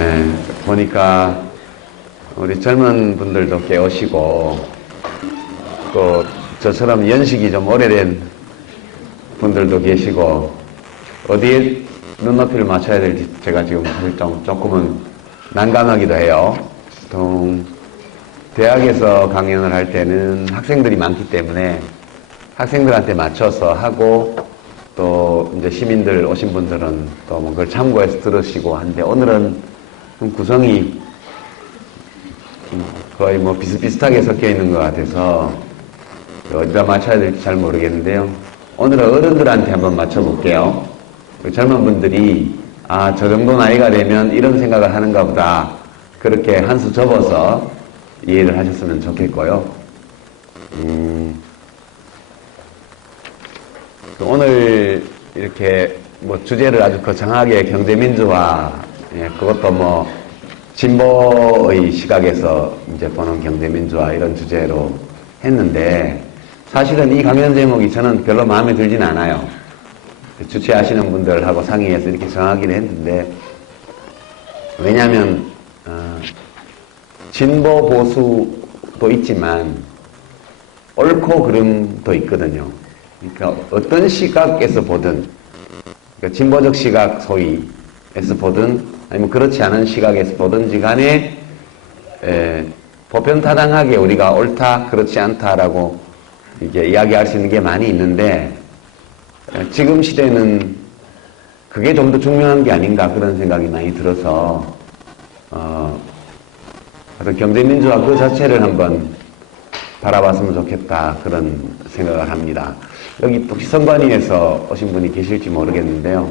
예, 보니까 우리 젊은 분들도 꽤 오시고, 또 저처럼 연식이 좀 오래된 분들도 계시고, 어디에 눈높이를 맞춰야 될지 제가 지금 사실 조금은 난감하기도 해요. 보통 대학에서 강연을 할 때는 학생들이 많기 때문에 학생들한테 맞춰서 하고, 또 이제 시민들 오신 분들은 또 뭐 그걸 참고해서 들으시고 하는데, 오늘은 좀 구성이 거의 뭐 비슷비슷하게 섞여 있는 것 같아서 어디다 맞춰야 될지 잘 모르겠는데요. 오늘은 어른들한테 한번 맞춰볼게요. 젊은 분들이 아, 저 정도 나이가 되면 이런 생각을 하는가 보다, 그렇게 한 수 접어서 이해를 하셨으면 좋겠고요. 오늘 이렇게 뭐 주제를 아주 거창하게 경제민주화, 예, 그것도 뭐 진보의 시각에서 이제 보는 경제민주화 이런 주제로 했는데, 사실은 이 강연 제목이 저는 별로 마음에 들진 않아요. 주최하시는 분들하고 상의해서 이렇게 정하기는 했는데, 왜냐하면 진보 보수도 있지만 옳고 그름도 있거든요. 그러니까 어떤 시각에서 보든, 그러니까 진보적 시각 소위에서 보든 아니면 그렇지 않은 시각에서 보든지 간에 보편타당하게 우리가 옳다 그렇지 않다라고 이게 이야기할 수 있는 게 많이 있는데, 지금 시대는 그게 좀 더 중요한 게 아닌가 그런 생각이 많이 들어서 어떤 경제민주화 그 자체를 한번 바라봤으면 좋겠다 그런 생각을 합니다. 여기 혹시 선관위에서 오신 분이 계실지 모르겠는데요.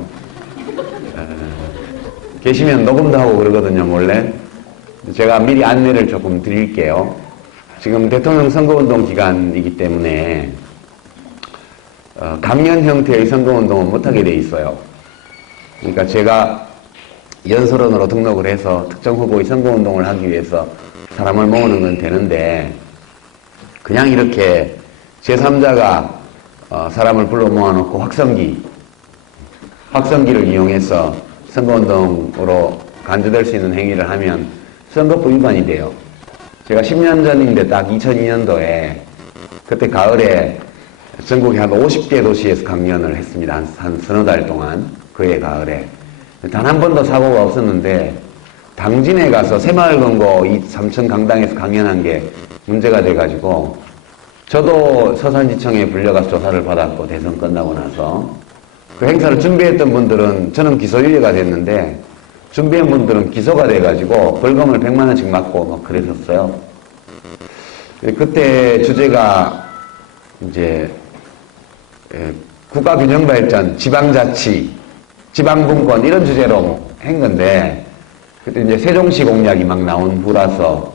계시면 녹음도 하고 그러거든요, 몰래. 제가 미리 안내를 조금 드릴게요. 지금 대통령 선거운동 기간이기 때문에 강연 형태의 선거운동은 못하게 돼 있어요. 그러니까 제가 연설원으로 등록을 해서 특정 후보의 선거운동을 하기 위해서 사람을 모으는 건 되는데, 그냥 이렇게 제3자가 사람을 불러 모아놓고 확성기를 이용해서 선거운동으로 간주될 수 있는 행위를 하면 선거법 위반이 돼요. 제가 10년 전인데 딱 2002년도에 그때 가을에 전국의 한 50개 도시에서 강연을 했습니다. 한 서너 달 동안, 그해 가을에. 단 한 번도 사고가 없었는데, 당진에 가서 새마을금고 이 삼천 강당에서 강연한 게 문제가 돼가지고, 저도 서산지청에 불려가서 조사를 받았고, 대선 끝나고 나서. 그 행사를 준비했던 분들은, 저는 기소유예가 됐는데, 준비한 분들은 기소가 돼가지고, 벌금을 100만 원씩 맞고 막 그랬었어요. 그때 주제가, 이제, 국가균형발전, 지방자치, 지방분권, 이런 주제로 한 건데, 그때 이제 세종시 공약이 막 나온 후라서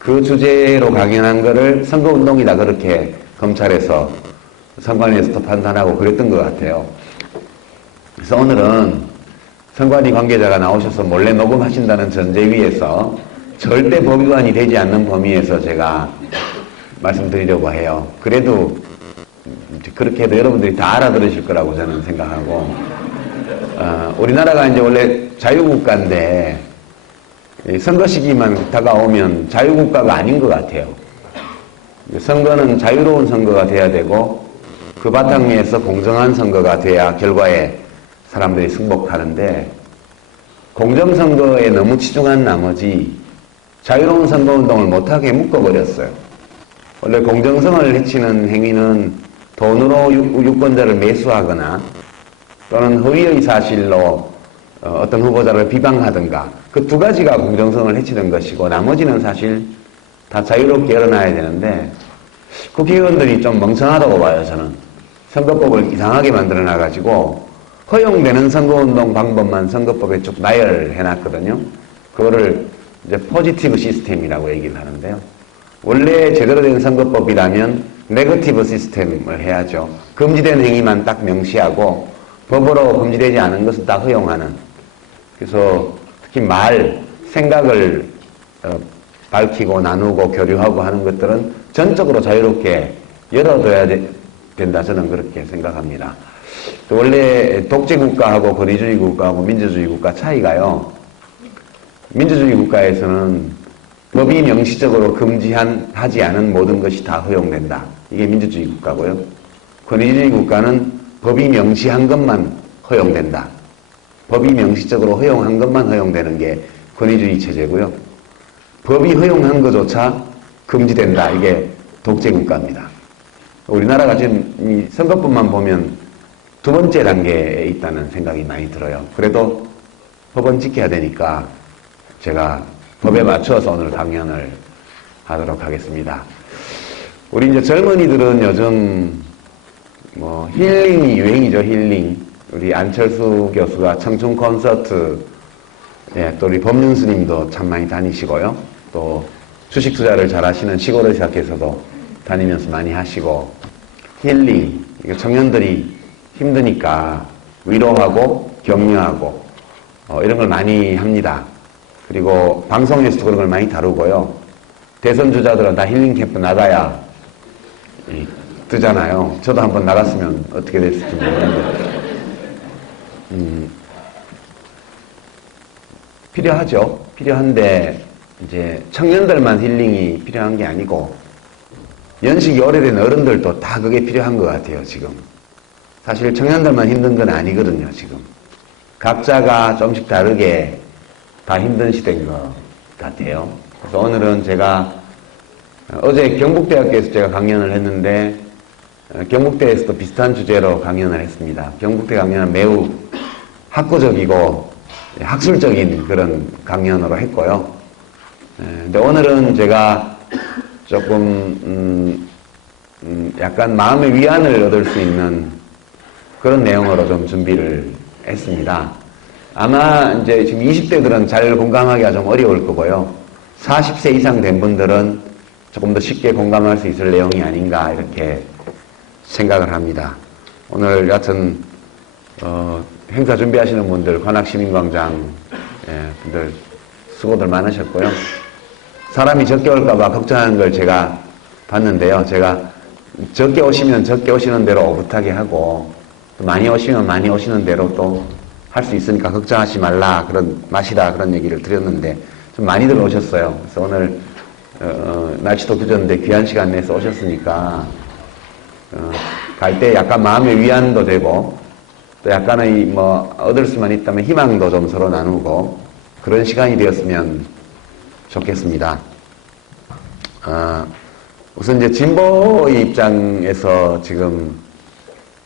그 주제로 강연한 거를 선거운동이다 그렇게 검찰에서 선관위에서도 판단하고 그랬던 것 같아요. 그래서 오늘은 선관위 관계자가 나오셔서 몰래 녹음하신다는 전제 위에서 절대 법 위반이 되지 않는 범위에서 제가 말씀드리려고 해요. 그래도 그렇게 해도 여러분들이 다 알아들으실 거라고 저는 생각하고, 우리나라가 이제 원래 자유국가인데 선거 시기만 다가오면 자유국가가 아닌 것 같아요. 선거는 자유로운 선거가 돼야 되고, 그 바탕위에서 공정한 선거가 돼야 결과에 사람들이 승복하는데, 공정선거에 너무 치중한 나머지 자유로운 선거운동을 못하게 묶어버렸어요. 원래 공정성을 해치는 행위는 돈으로 유권자를 매수하거나 또는 허위의 사실로 어떤 후보자를 비방하든가, 그 두 가지가 공정성을 해치는 것이고, 나머지는 사실 다 자유롭게 열어놔야 되는데, 국회의원들이 좀 멍청하다고 봐요, 저는. 선거법을 이상하게 만들어놔가지고 허용되는 선거운동 방법만 선거법에 쭉 나열해놨거든요. 그거를 이제 포지티브 시스템이라고 얘기를 하는데요. 원래 제대로 된 선거법이라면 네거티브 시스템을 해야죠. 금지된 행위만 딱 명시하고 법으로 금지되지 않은 것은 다 허용하는. 그래서 특히 생각을 밝히고 나누고 교류하고 하는 것들은 전적으로 자유롭게 열어둬야 된다, 저는 그렇게 생각합니다. 원래 독재국가하고 권위주의 국가하고 민주주의 국가 차이가요, 민주주의 국가에서는 법이 명시적으로 금지하지 않은 모든 것이 다 허용된다. 이게 민주주의 국가고요. 권위주의 국가는 법이 명시한 것만 허용된다. 법이 명시적으로 허용한 것만 허용되는 게 권위주의 체제고요. 법이 허용한 것조차 금지된다. 이게 독재 국가입니다. 우리나라가 지금 이 선거법만 보면 두 번째 단계에 있다는 생각이 많이 들어요. 그래도 법은 지켜야 되니까 제가 법에 맞춰서 오늘 강연을 하도록 하겠습니다. 우리 이제 젊은이들은 요즘 뭐 힐링이 유행이죠, 힐링. 우리 안철수 교수가 청춘 콘서트, 또 우리 법륜 스님도 참 많이 다니시고요. 또 주식 투자를 잘 하시는 시골의사께서도 다니면서 많이 하시고, 힐링, 청년들이 힘드니까 위로하고 격려하고 이런 걸 많이 합니다. 그리고 방송에서도 그런 걸 많이 다루고요. 대선 주자들은 다 힐링 캠프 나가야 뜨잖아요. 저도 한번 나갔으면 어떻게 됐을지 모르는데 필요하죠. 필요한데 이제 청년들만 힐링이 필요한 게 아니고 연식이 오래된 어른들도 다 그게 필요한 것 같아요. 지금 사실 청년들만 힘든 건 아니거든요. 지금 각자가 좀씩 다르게 다 힘든 시대인 것 같아요. 그래서 오늘은 제가 어제 경북대학교에서 제가 강연을 했는데 경북대에서도 비슷한 주제로 강연을 했습니다. 경북대 강연은 매우 학구적이고 학술적인 그런 강연으로 했고요. 근데 오늘은 제가 조금 약간 마음의 위안을 얻을 수 있는 그런 내용으로 좀 준비를 했습니다. 아마 이제 지금 20대들은 잘 공감하기가 좀 어려울 거고요. 40세 이상 된 분들은 조금 더 쉽게 공감할 수 있을 내용이 아닌가 이렇게 생각을 합니다. 오늘 여하튼 행사 준비하시는 분들, 관악시민광장 분들 수고들 많으셨고요. 사람이 적게 올까봐 걱정하는 걸 제가 봤는데요. 제가 적게 오시면 적게 오시는 대로 오붓하게 하고 또 많이 오시면 많이 오시는 대로 또 할 수 있으니까 걱정하지 말라 마시라 그런 얘기를 드렸는데 좀 많이들 오셨어요. 그래서 오늘 날씨도 늦었는데 귀한 시간 내서 오셨으니까 갈 때 약간 마음의 위안도 되고 또 약간의 뭐 얻을 수만 있다면 희망도 좀 서로 나누고 그런 시간이 되었으면 좋겠습니다. 우선 이제 진보의 입장에서 지금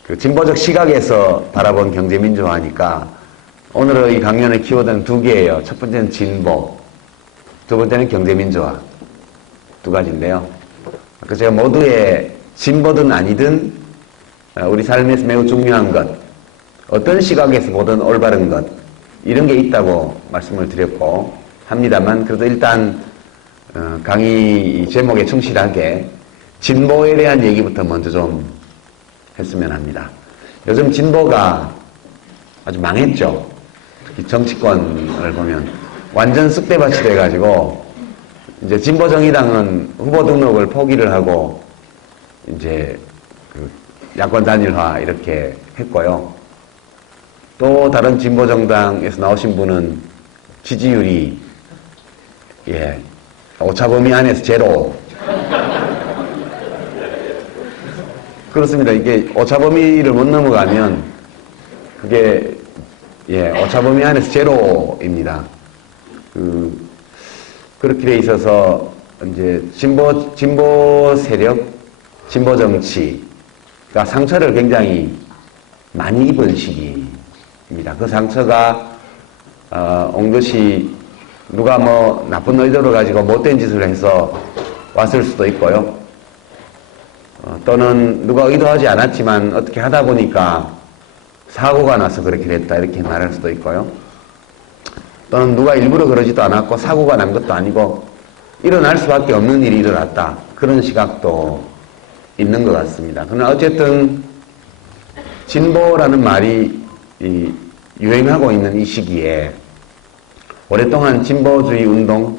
그 진보적 시각에서 바라본 경제민주화니까 오늘의 이 강연의 키워드는 두 개예요. 첫 번째는 진보, 두 번째는 경제민주화. 두 가지인데요. 아까 제가 모두의 진보든 아니든 우리 삶에서 매우 중요한 것, 어떤 시각에서 보든 올바른 것, 이런 게 있다고 말씀을 드렸고 합니다만 그래도 일단 강의 제목에 충실하게 진보에 대한 얘기부터 먼저 좀 했으면 합니다. 요즘 진보가 아주 망했죠. 특히 정치권을 보면 완전 쑥대밭이 돼가지고 이제 진보정의당은 후보 등록을 포기를 하고 이제 그 야권 단일화 이렇게 했고요. 또 다른 진보정당에서 나오신 분은 지지율이 오차범위 안에서 제로. 그렇습니다. 이게 오차범위를 못 넘어가면 그게 오차범위 안에서 제로입니다. 그렇게 돼 있어서 이제 진보 세력, 진보 정치가 상처를 굉장히 많이 입은 시기입니다. 그 상처가 온 것이 누가 뭐 나쁜 의도를 가지고 못된 짓을 해서 왔을 수도 있고요. 또는 누가 의도하지 않았지만 어떻게 하다 보니까 사고가 나서 그렇게 됐다 이렇게 말할 수도 있고요. 또는 누가 일부러 그러지도 않았고 사고가 난 것도 아니고 일어날 수밖에 없는 일이 일어났다. 그런 시각도 있는 것 같습니다. 그러나 어쨌든 진보라는 말이 유행하고 있는 이 시기에 오랫동안 진보주의 운동,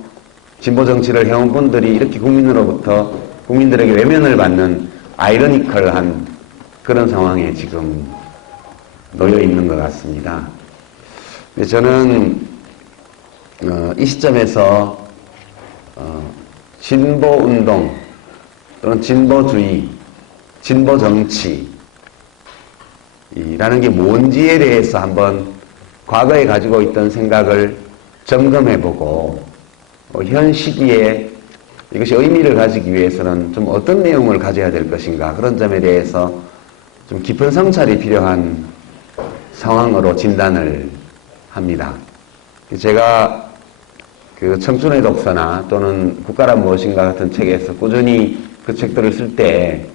진보 정치를 해온 분들이 이렇게 국민들에게 외면을 받는 아이러니컬한 그런 상황에 지금 놓여 있는 것 같습니다. 저는 이 시점에서 진보운동 또는 진보주의, 진보정치 라는 게 뭔지에 대해서 한번 과거에 가지고 있던 생각을 점검해보고 현 시기에 이것이 의미를 가지기 위해서는 좀 어떤 내용을 가져야 될 것인가, 그런 점에 대해서 좀 깊은 성찰이 필요한 상황으로 진단을 합니다. 제가 그 청춘의 독서나 또는 국가란 무엇인가 같은 책에서 꾸준히 그 책들을 쓸 때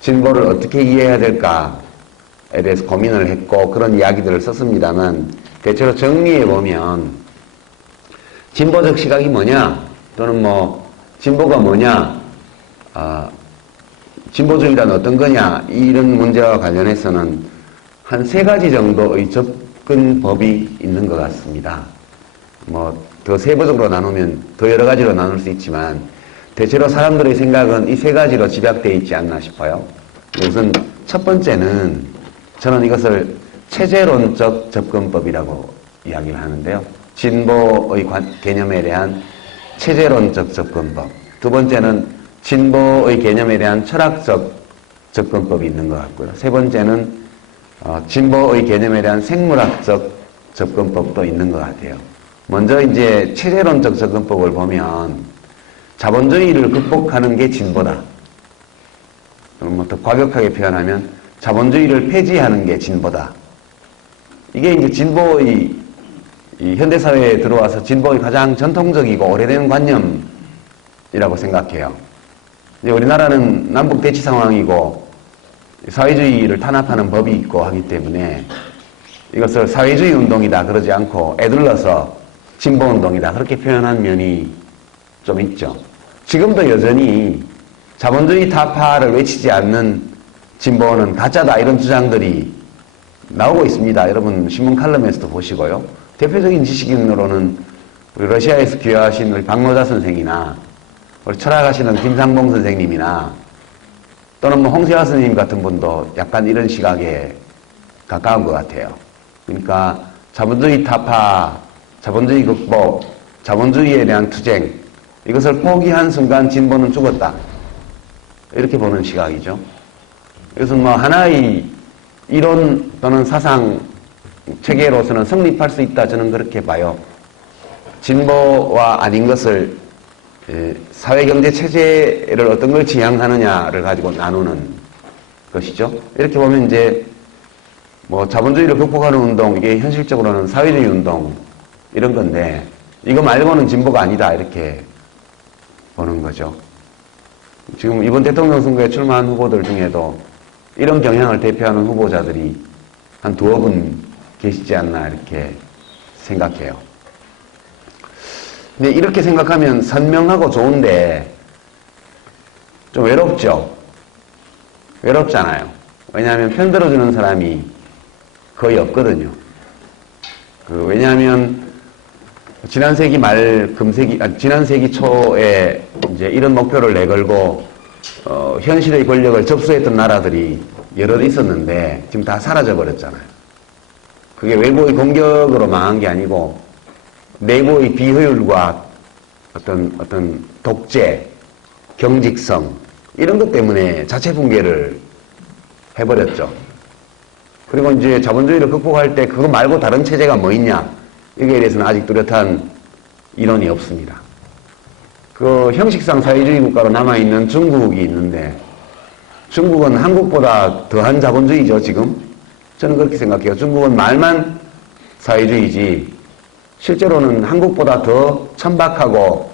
진보를 어떻게 이해해야 될까에 대해서 고민을 했고 그런 이야기들을 썼습니다만, 대체로 정리해보면 진보적 시각이 뭐냐, 또는 뭐 진보가 뭐냐, 진보주의란 어떤 거냐, 이런 문제와 관련해서는 한 3가지 정도의 접근법이 있는 것 같습니다. 뭐 더 세부적으로 나누면 더 여러 가지로 나눌 수 있지만 대체로 사람들의 생각은 이 3가지로 집약되어 있지 않나 싶어요. 우선 첫 번째는 저는 이것을 체제론적 접근법이라고 이야기를 하는데요. 진보의 개념에 대한 체제론적 접근법. 두 번째는 진보의 개념에 대한 철학적 접근법이 있는 것 같고요. 세 번째는 진보의 개념에 대한 생물학적 접근법도 있는 것 같아요. 먼저 이제 체제론적 접근법을 보면 자본주의를 극복하는 게 진보다. 뭐 더 과격하게 표현하면 자본주의를 폐지하는 게 진보다. 이게 이제 진보의 이 현대사회에 들어와서 진보의 가장 전통적이고 오래된 관념이라고 생각해요. 이제 우리나라는 남북 대치 상황이고 사회주의를 탄압하는 법이 있고 하기 때문에 이것을 사회주의 운동이다 그러지 않고 애들러서 진보운동이다 그렇게 표현한 면이 좀 있죠. 지금도 여전히 자본주의 타파를 외치지 않는 진보는 가짜다 이런 주장들이 나오고 있습니다. 여러분 신문 칼럼에서도 보시고요. 대표적인 지식인으로는 우리 러시아에서 귀화하신 우리 박노자 선생이나 우리 철학하시는 김상봉 선생님이나 또는 뭐 홍세화 선생님 같은 분도 약간 이런 시각에 가까운 것 같아요. 그러니까 자본주의 타파, 자본주의 극복, 자본주의에 대한 투쟁, 이것을 포기한 순간 진보는 죽었다. 이렇게 보는 시각이죠. 이것은 뭐 하나의 이론 또는 사상 체계로서는 성립할 수 있다, 저는 그렇게 봐요. 진보와 아닌 것을 사회경제 체제를 어떤 걸 지향하느냐를 가지고 나누는 것이죠. 이렇게 보면 이제 뭐 자본주의를 극복하는 운동, 이게 현실적으로는 사회주의 운동 이런 건데 이거 말고는 진보가 아니다 이렇게 보는 거죠. 지금 이번 대통령 선거에 출마한 후보들 중에도 이런 경향을 대표하는 후보자들이 한 2분 계시지 않나 이렇게 생각해요. 근데 이렇게 생각하면 선명하고 좋은데 좀 외롭죠? 외롭잖아요. 왜냐하면 편들어주는 사람이 거의 없거든요. 왜냐하면 지난 세기 말, 지난 세기 초에 이제 이런 목표를 내걸고 현실의 권력을 접수했던 나라들이 여러 있었는데 지금 다 사라져 버렸잖아요. 그게 외부의 공격으로 망한 게 아니고 내부의 비효율과 어떤 독재, 경직성 이런 것 때문에 자체 붕괴를 해버렸죠. 그리고 이제 자본주의를 극복할 때 그거 말고 다른 체제가 뭐 있냐, 여기에 대해서는 아직 뚜렷한 이론이 없습니다. 그 형식상 사회주의 국가로 남아있는 중국이 있는데 중국은 한국보다 더한 자본주의죠, 지금. 저는 그렇게 생각해요. 중국은 말만 사회주의지 실제로는 한국보다 더 천박하고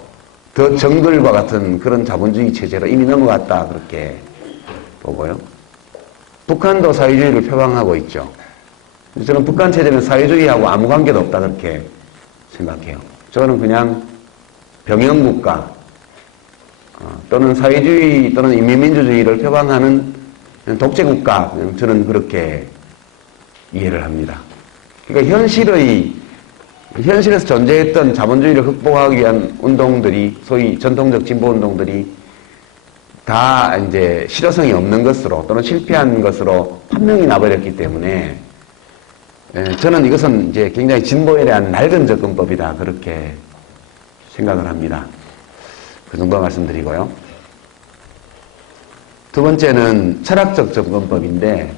더 정글과 같은 그런 자본주의 체제로 이미 넘어갔다 그렇게 보고요. 북한도 사회주의를 표방하고 있죠. 저는 북한 체제는 사회주의하고 아무 관계도 없다 그렇게 생각해요. 저는 그냥 병영국가 또는 사회주의 또는 인민민주주의를 표방하는 독재국가, 저는 그렇게 이해를 합니다. 그러니까 현실에서 존재했던 자본주의를 극복하기 위한 운동들이, 소위 전통적 진보운동들이 다 이제 실효성이 없는 것으로 또는 실패한 것으로 판명이 나버렸기 때문에 저는 이것은 이제 굉장히 진보에 대한 낡은 접근법이다 그렇게 생각을 합니다. 그 정도 말씀드리고요. 두 번째는 철학적 접근법인데,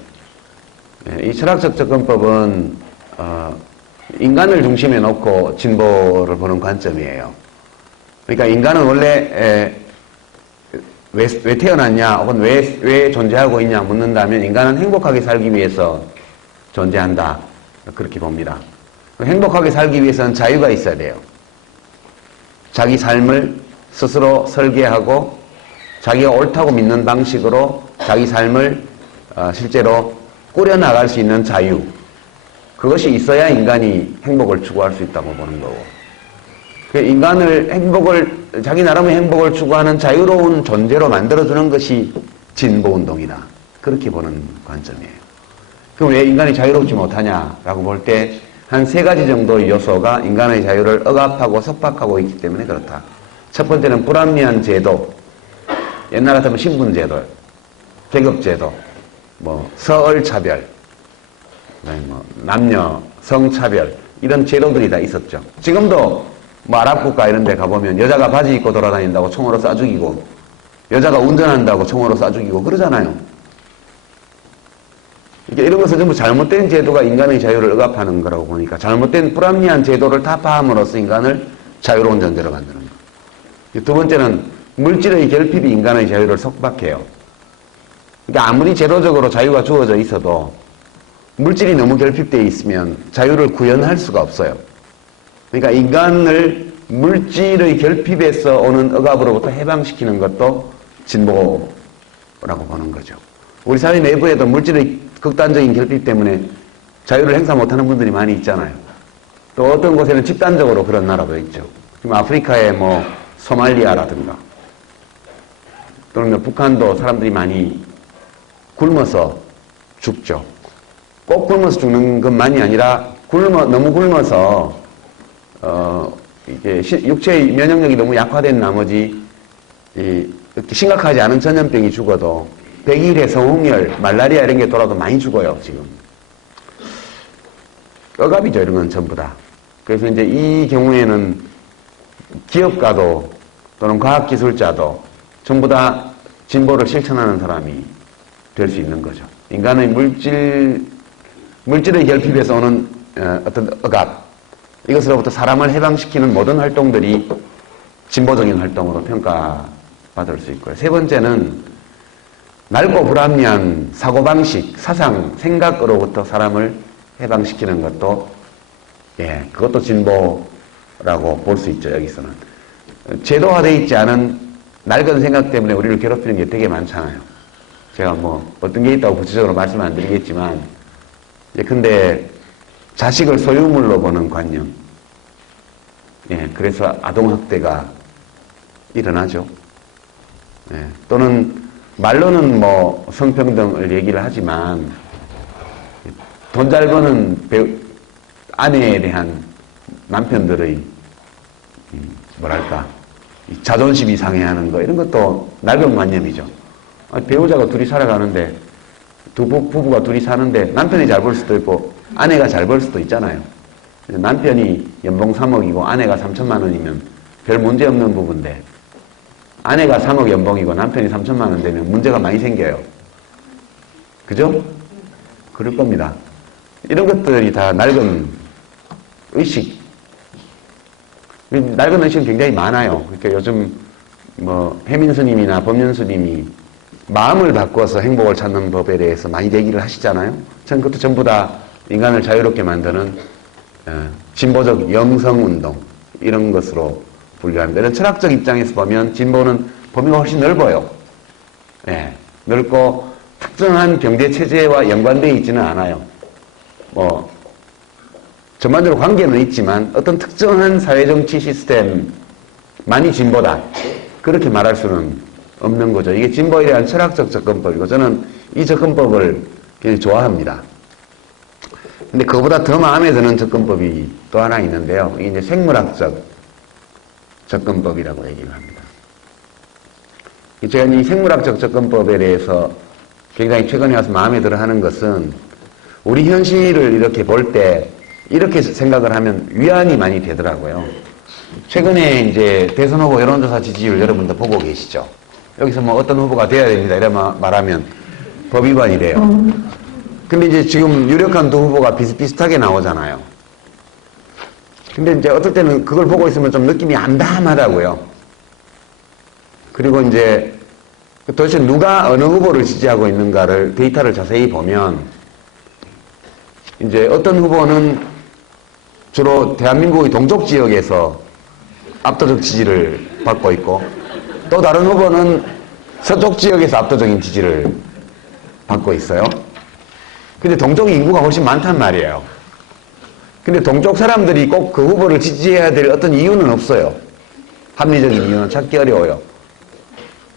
이 철학적 접근법은 인간을 중심에 놓고 진보를 보는 관점이에요. 그러니까 인간은 원래 왜 태어났냐 혹은 왜 존재하고 있냐 묻는다면 인간은 행복하게 살기 위해서 존재한다, 그렇게 봅니다. 행복하게 살기 위해서는 자유가 있어야 돼요. 자기 삶을 스스로 설계하고 자기가 옳다고 믿는 방식으로 자기 삶을 실제로 꾸려나갈 수 있는 자유, 그것이 있어야 인간이 행복을 추구할 수 있다고 보는 거고, 인간을 자기 나름의 행복을 추구하는 자유로운 존재로 만들어주는 것이 진보운동이다, 그렇게 보는 관점이에요. 그럼 왜 인간이 자유롭지 못하냐라고 볼 때 한 세 가지 정도의 요소가 인간의 자유를 억압하고 석박하고 있기 때문에 그렇다. 첫 번째는 불합리한 제도, 옛날 같으면 신분제도, 계급제도, 서얼차별, 남녀, 성차별, 이런 제도들이 다 있었죠. 지금도 아랍 국가 이런 데 가보면 여자가 바지 입고 돌아다닌다고 총으로 쏴 죽이고, 여자가 운전한다고 총으로 쏴 죽이고 그러잖아요. 이런 것은 전부 잘못된 제도가 인간의 자유를 억압하는 거라고 보니까 잘못된 불합리한 제도를 타파함으로써 인간을 자유로운 존재로 만드는 거예요. 두 번째는 물질의 결핍이 인간의 자유를 속박해요. 그러니까 아무리 제도적으로 자유가 주어져 있어도 물질이 너무 결핍되어 있으면 자유를 구현할 수가 없어요. 그러니까 인간을 물질의 결핍에서 오는 억압으로부터 해방시키는 것도 진보라고 보는 거죠. 우리 사회 내부에도 물질의 극단적인 결핍 때문에 자유를 행사 못하는 분들이 많이 있잖아요. 또 어떤 곳에는 집단적으로 그런 나라도 있죠. 지금 아프리카의 소말리아라든가 또는 북한도 사람들이 많이 굶어서 죽죠. 꼭 굶어서 죽는 것만이 아니라 너무 굶어서 이게 육체의 면역력이 너무 약화된 나머지 이렇게 심각하지 않은 전염병이 죽어도 백일의 성홍열, 말라리아 이런 게 돌아도 많이 죽어요, 지금. 억압이죠, 이런 건 전부 다. 그래서 이제 이 경우에는 기업가도 또는 과학기술자도 전부 다 진보를 실천하는 사람이 될 수 있는 거죠. 인간의 물질의 결핍에서 오는 어떤 억압, 이것으로부터 사람을 해방시키는 모든 활동들이 진보적인 활동으로 평가받을 수 있고요. 세 번째는 낡고 불합리한 사고방식, 사상, 생각으로부터 사람을 해방시키는 것도, 그것도 진보라고 볼 수 있죠, 여기서는. 제도화되어 있지 않은 낡은 생각 때문에 우리를 괴롭히는 게 되게 많잖아요. 제가 어떤 게 있다고 구체적으로 말씀 안 드리겠지만, 근데 자식을 소유물로 보는 관념, 그래서 아동학대가 일어나죠. 또는 말로는 성평등을 얘기를 하지만 돈 잘 버는 아내에 대한 남편들의 자존심이 상해하는 거, 이런 것도 낡은 관념이죠. 배우자가 둘이 살아가는데 부부가 둘이 사는데 남편이 잘 벌 수도 있고 아내가 잘 벌 수도 있잖아요. 남편이 연봉 3억이고 아내가 3천만 원이면 별 문제 없는 부부인데 아내가 3억 연봉이고 남편이 3천만 원 되면 문제가 많이 생겨요. 그죠? 그럴 겁니다. 이런 것들이 다 낡은 의식. 낡은 의식은 굉장히 많아요. 그러니까 요즘 해민 스님이나 법륜 스님이 마음을 바꿔서 행복을 찾는 법에 대해서 많이 얘기를 하시잖아요. 전 그것도 전부 다 인간을 자유롭게 만드는 진보적 영성운동, 이런 것으로 분류합니다. 이런 철학적 입장에서 보면 진보는 범위가 훨씬 넓어요. 넓고 특정한 경제체제와 연관되어 있지는 않아요. 전반적으로 관계는 있지만 어떤 특정한 사회정치 시스템만이 진보다, 그렇게 말할 수는 없는 거죠. 이게 진보에 대한 철학적 접근법이고, 저는 이 접근법을 굉장히 좋아합니다. 근데 그거보다 더 마음에 드는 접근법이 또 하나 있는데요. 이게 이제 생물학적 접근법이라고 얘기를 합니다. 제가 이 생물학적 접근법에 대해서 굉장히 최근에 와서 마음에 들어 하는 것은, 우리 현실을 이렇게 볼 때 이렇게 생각을 하면 위안이 많이 되더라고요. 최근에 이제 대선 후보 여론조사 지지율 여러분들 보고 계시죠? 여기서 뭐 어떤 후보가 돼야 됩니다. 이래 말하면 법 위반이래요. 근데 이제 지금 유력한 두 후보가 비슷비슷하게 나오잖아요. 근데 이제 어떨 때는 그걸 보고 있으면 좀 느낌이 암담하다고요. 그리고 이제 도대체 누가 어느 후보를 지지하고 있는가를 데이터를 자세히 보면 이제 어떤 후보는 주로 대한민국의 동쪽 지역에서 압도적 지지를 받고 있고 또 다른 후보는 서쪽 지역에서 압도적인 지지를 받고 있어요. 근데 동쪽 인구가 훨씬 많단 말이에요. 근데 동쪽 사람들이 꼭 그 후보를 지지해야 될 어떤 이유는 없어요. 합리적인 이유는 찾기 어려워요.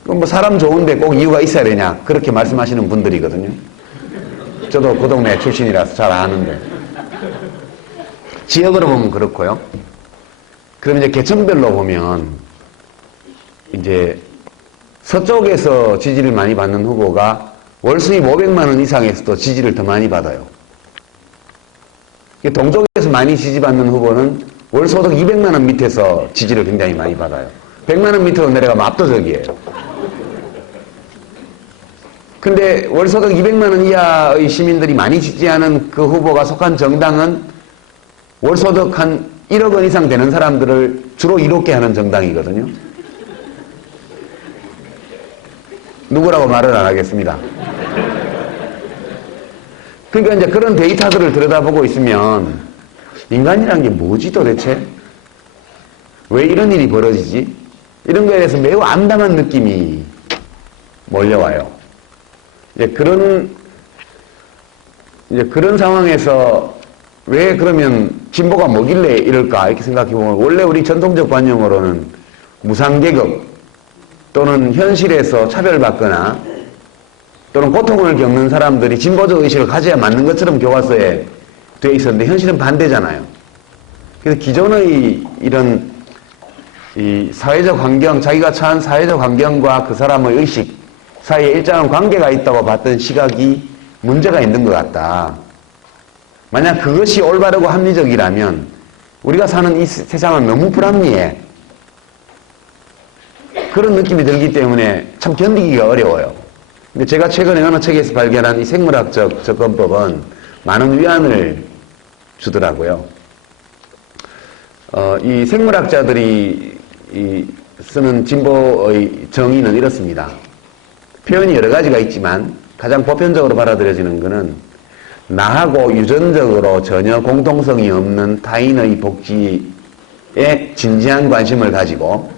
그럼 뭐 사람 좋은데 꼭 이유가 있어야 되냐 그렇게 말씀하시는 분들이거든요. 저도 그 동네 출신이라서 잘 아는데 지역으로 보면 그렇고요. 그럼 이제 계층별로 보면 이제 서쪽에서 지지를 많이 받는 후보가 월수입 500만 원 이상에서도 지지를 더 많이 받아요. 동쪽에서 많이 지지받는 후보는 월소득 200만 원 밑에서 지지를 굉장히 많이 받아요. 100만 원 밑으로 내려가면 압도적이에요. 근데 월소득 200만 원 이하의 시민들이 많이 지지하는 그 후보가 속한 정당은 월소득 한 1억 원 이상 되는 사람들을 주로 이롭게 하는 정당이거든요. 누구라고 말을 안 하겠습니다. 그러니까 이제 그런 데이터들을 들여다보고 있으면 인간이란 게 뭐지 도대체? 왜 이런 일이 벌어지지? 이런 거에 대해서 매우 암담한 느낌이 몰려와요. 이제 그런 상황에서 왜 그러면 진보가 뭐길래 이럴까 이렇게 생각해보면 원래 우리 전통적 관념으로는 무상계급 또는 현실에서 차별받거나 또는 고통을 겪는 사람들이 진보적 의식을 가져야 맞는 것처럼 교과서에 되어 있었는데 현실은 반대잖아요. 그래서 기존의 이런 이 사회적 환경, 자기가 처한 사회적 환경과 그 사람의 의식 사이에 일정한 관계가 있다고 봤던 시각이 문제가 있는 것 같다. 만약 그것이 올바르고 합리적이라면 우리가 사는 이 세상은 너무 불합리해. 그런 느낌이 들기 때문에 참 견디기가 어려워요. 근데 제가 최근에 어느 책에서 발견한 이 생물학적 접근법은 많은 위안을 주더라고요. 이 생물학자들이 쓰는 진보의 정의는 이렇습니다. 표현이 여러 가지가 있지만 가장 보편적으로 받아들여지는 것은 나하고 유전적으로 전혀 공통성이 없는 타인의 복지에 진지한 관심을 가지고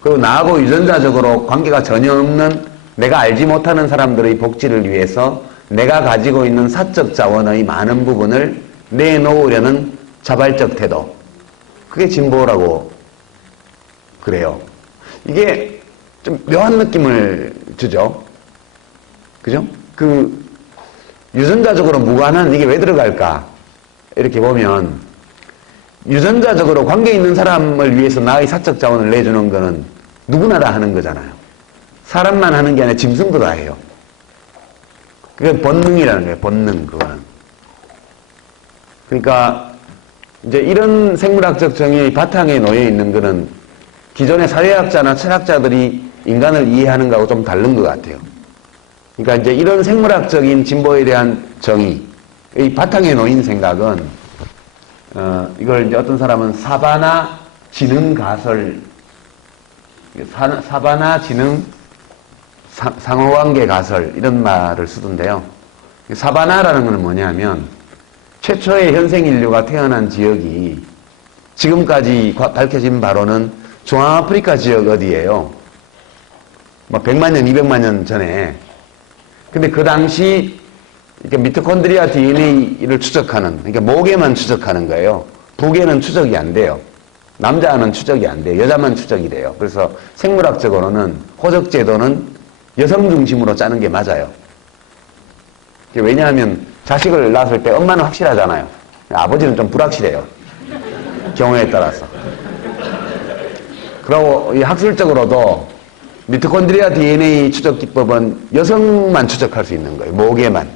그리고 나하고 유전자적으로 관계가 전혀 없는 내가 알지 못하는 사람들의 복지를 위해서 내가 가지고 있는 사적 자원의 많은 부분을 내놓으려는 자발적 태도. 그게 진보라고 그래요. 이게 좀 묘한 느낌을 주죠. 그죠? 유전자적으로 무관한 이게 왜 들어갈까? 이렇게 보면 유전자적으로 관계 있는 사람을 위해서 나의 사적 자원을 내주는 거는 누구나 다 하는 거잖아요. 사람만 하는 게 아니라 짐승도 다 해요. 그게 본능이라는 거예요. 본능 그거는. 그러니까 이제 이런 생물학적 정의의 바탕에 놓여 있는 거는 기존의 사회학자나 철학자들이 인간을 이해하는 거하고 좀 다른 것 같아요. 그러니까 이제 이런 생물학적인 진보에 대한 정의의 바탕에 놓인 생각은 이걸 이제 어떤 사람은 사바나 지능 가설, 사바나 지능 상호관계 가설 이런 말을 쓰던데요. 사바나라는 건 뭐냐면 최초의 현생 인류가 태어난 지역이 지금까지 밝혀진 바로는 중앙아프리카 지역 어디예요. 뭐 100만 년, 200만 년 전에. 근데 그 당시 이렇게 미토콘드리아 DNA를 추적하는, 그러니까 목에만 추적하는 거예요. 북에는 추적이 안 돼요. 남자는 추적이 안 돼요. 여자만 추적이 돼요. 그래서 생물학적으로는 호적 제도는 여성 중심으로 짜는 게 맞아요. 왜냐하면 자식을 낳았을 때 엄마는 확실하잖아요. 아버지는 좀 불확실해요. 경우에 따라서. 그리고 이 학술적으로도 미토콘드리아 DNA 추적 기법은 여성만 추적할 수 있는 거예요. 목에만.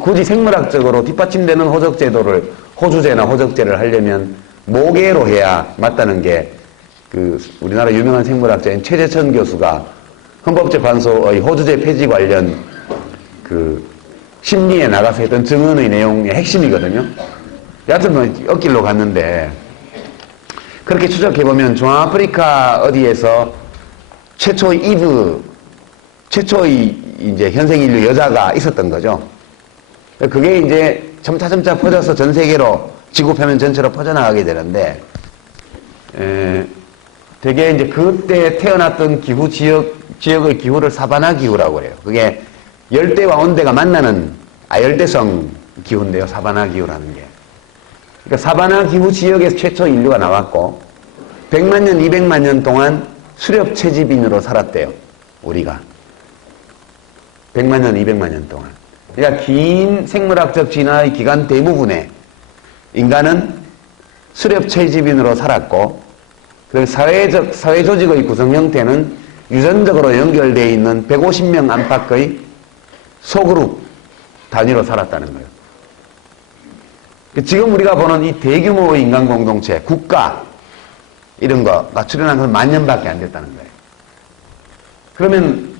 굳이 생물학적으로 뒷받침되는 호적제도를, 호주제나 호적제를 하려면 모계로 해야 맞다는 게 우리나라 유명한 생물학자인 최재천 교수가 헌법재판소의 호주제 폐지 관련 심리에 나가서 했던 증언의 내용의 핵심이거든요. 여하튼 뭐 엇길로 갔는데, 그렇게 추적해보면 중앙아프리카 어디에서 최초의 이제 현생 인류 여자가 있었던 거죠. 그게 이제 점차점차 퍼져서 전 세계로 지구 표면 전체로 퍼져나가게 되는데, 되게 이제 그때 태어났던 기후 지역의 기후를 사바나 기후라고 해요. 그게 열대와 온대가 만나는 아열대성 기후인데요. 사바나 기후라는 게. 그러니까 사바나 기후 지역에서 최초 인류가 나왔고 100만 년, 200만 년 동안 수렵 채집인으로 살았대요. 우리가. 100만 년, 200만 년 동안. 그러니까 긴 생물학적 진화의 기간 대부분에 인간은 수렵 채집인으로 살았고, 그 사회 조직의 구성 형태는 유전적으로 연결되어 있는 150명 안팎의 소그룹 단위로 살았다는 거예요. 지금 우리가 보는 이 대규모의 인간 공동체, 국가, 이런 거가 출현한 건 10,000년밖에 안 됐다는 거예요. 그러면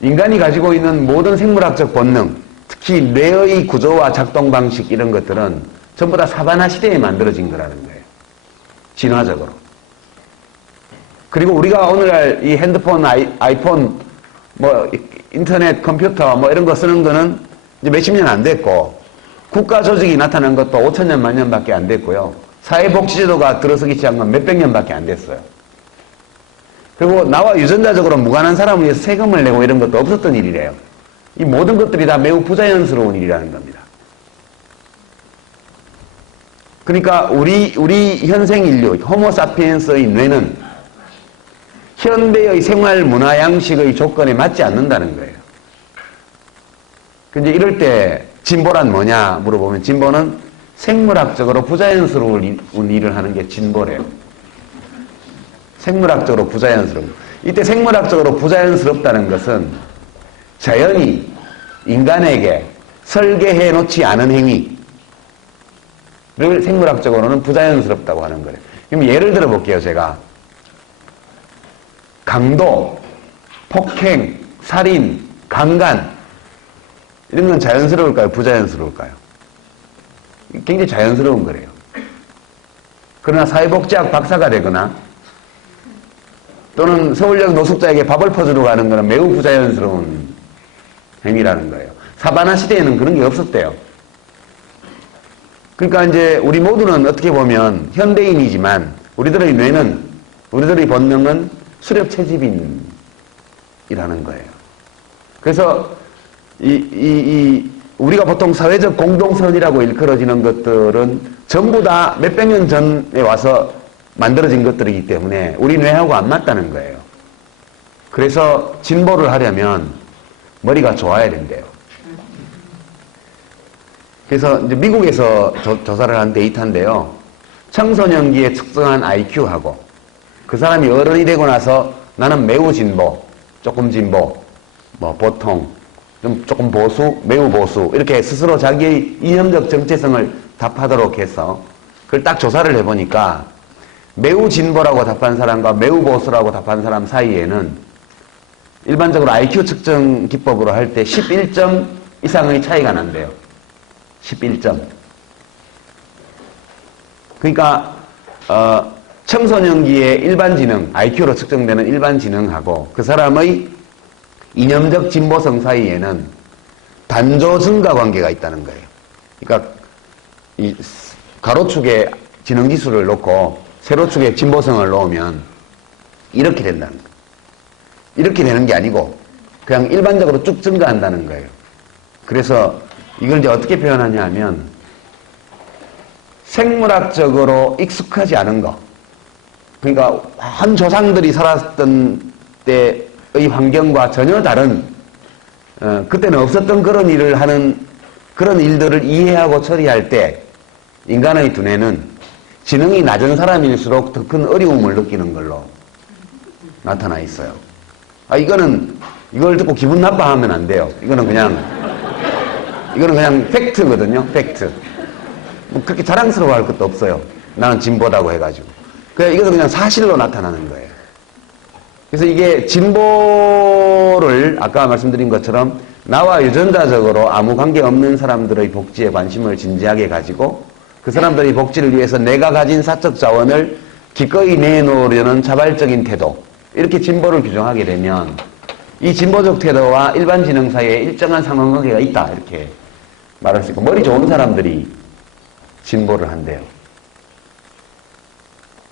인간이 가지고 있는 모든 생물학적 본능, 특히 뇌의 구조와 작동 방식 이런 것들은 전부 다 사바나 시대에 만들어진 거라는 거예요. 진화적으로. 그리고 우리가 오늘날 이 핸드폰, 아이폰, 뭐 인터넷, 컴퓨터 뭐 이런 거 쓰는 거는 이제 몇십 년 안 됐고, 국가 조직이 나타난 것도 5,000년, 10,000년밖에 안 됐고요. 사회복지제도가 들어서기 시작한 건 몇백 년밖에 안 됐어요. 그리고 나와 유전자적으로 무관한 사람을 위해서 세금을 내고 이런 것도 없었던 일이래요. 이 모든 것들이 다 매우 부자연스러운 일이라는 겁니다. 그러니까 우리 현생 인류, 호모사피엔스의 뇌는 현대의 생활 문화 양식의 조건에 맞지 않는다는 거예요. 근데 이럴 때 진보란 뭐냐 물어보면, 진보는 생물학적으로 부자연스러운 일을 하는 게 진보래요. 생물학적으로 부자연스러운. 이때 생물학적으로 부자연스럽다는 것은 자연이 인간에게 설계해 놓지 않은 행위를 생물학적으로는 부자연스럽다고 하는 거예요. 그럼 예를 들어 볼게요, 제가. 강도, 폭행, 살인, 강간, 이런 건 자연스러울까요? 부자연스러울까요? 굉장히 자연스러운 거래요. 그러나 사회복지학 박사가 되거나 또는 서울역 노숙자에게 밥을 퍼주러 가는 것은 매우 부자연스러운 행위라는 거예요. 사바나 시대에는 그런 게 없었대요. 그러니까 이제 우리 모두는 어떻게 보면 현대인이지만 우리들의 뇌는, 우리들의 본능은 수렵 채집인이라는 거예요. 그래서 우리가 보통 사회적 공동선이라고 일컬어지는 것들은 전부 다 몇백 년 전에 와서 만들어진 것들이기 때문에 우리 뇌하고 안 맞다는 거예요. 그래서 진보를 하려면 머리가 좋아야 된대요. 그래서 이제 미국에서 조사를 한 데이터인데요. 청소년기에 측정한 IQ하고 그 사람이 어른이 되고 나서 나는 매우 진보, 조금 진보, 뭐 보통, 조금 보수, 매우 보수, 이렇게 스스로 자기의 이념적 정체성을 답하도록 해서 그걸 딱 조사를 해보니까 매우 진보라고 답한 사람과 매우 보수라고 답한 사람 사이에는 일반적으로 IQ 측정 기법으로 할 때 11점 이상의 차이가 난대요. 11점. 그러니까 청소년기의 일반 지능, IQ로 측정되는 일반 지능하고 그 사람의 이념적 진보성 사이에는 단조 증가 관계가 있다는 거예요. 그러니까 이 가로축에 지능지수를 놓고 세로축에 진보성을 놓으면 이렇게 된다는 거예요. 이렇게 되는 게 아니고 그냥 일반적으로 쭉 증가한다는 거예요. 그래서 이걸 이제 어떻게 표현하냐 하면 생물학적으로 익숙하지 않은 거, 그러니까 한 조상들이 살았던 때의 환경과 전혀 다른 그때는 없었던 그런 일을 하는 그런 일들을 이해하고 처리할 때 인간의 두뇌는 지능이 낮은 사람일수록 더 큰 어려움을 느끼는 걸로 나타나 있어요. 이걸 듣고 기분 나빠하면 안 돼요. 이거는 그냥 팩트거든요. 팩트. 뭐 그렇게 자랑스러워할 것도 없어요. 나는 진보다고 해가지고. 이것은 그냥 사실로 나타나는 거예요. 그래서 이게 진보를 아까 말씀드린 것처럼 나와 유전자적으로 아무 관계없는 사람들의 복지에 관심을 진지하게 가지고 그 사람들의 복지를 위해서 내가 가진 사적 자원을 기꺼이 내놓으려는 자발적인 태도, 이렇게 진보를 규정하게 되면 이 진보적 태도와 일반 지능 사이에 일정한 상관관계가 있다, 이렇게 말할 수 있고, 머리 좋은 사람들이 진보를 한대요.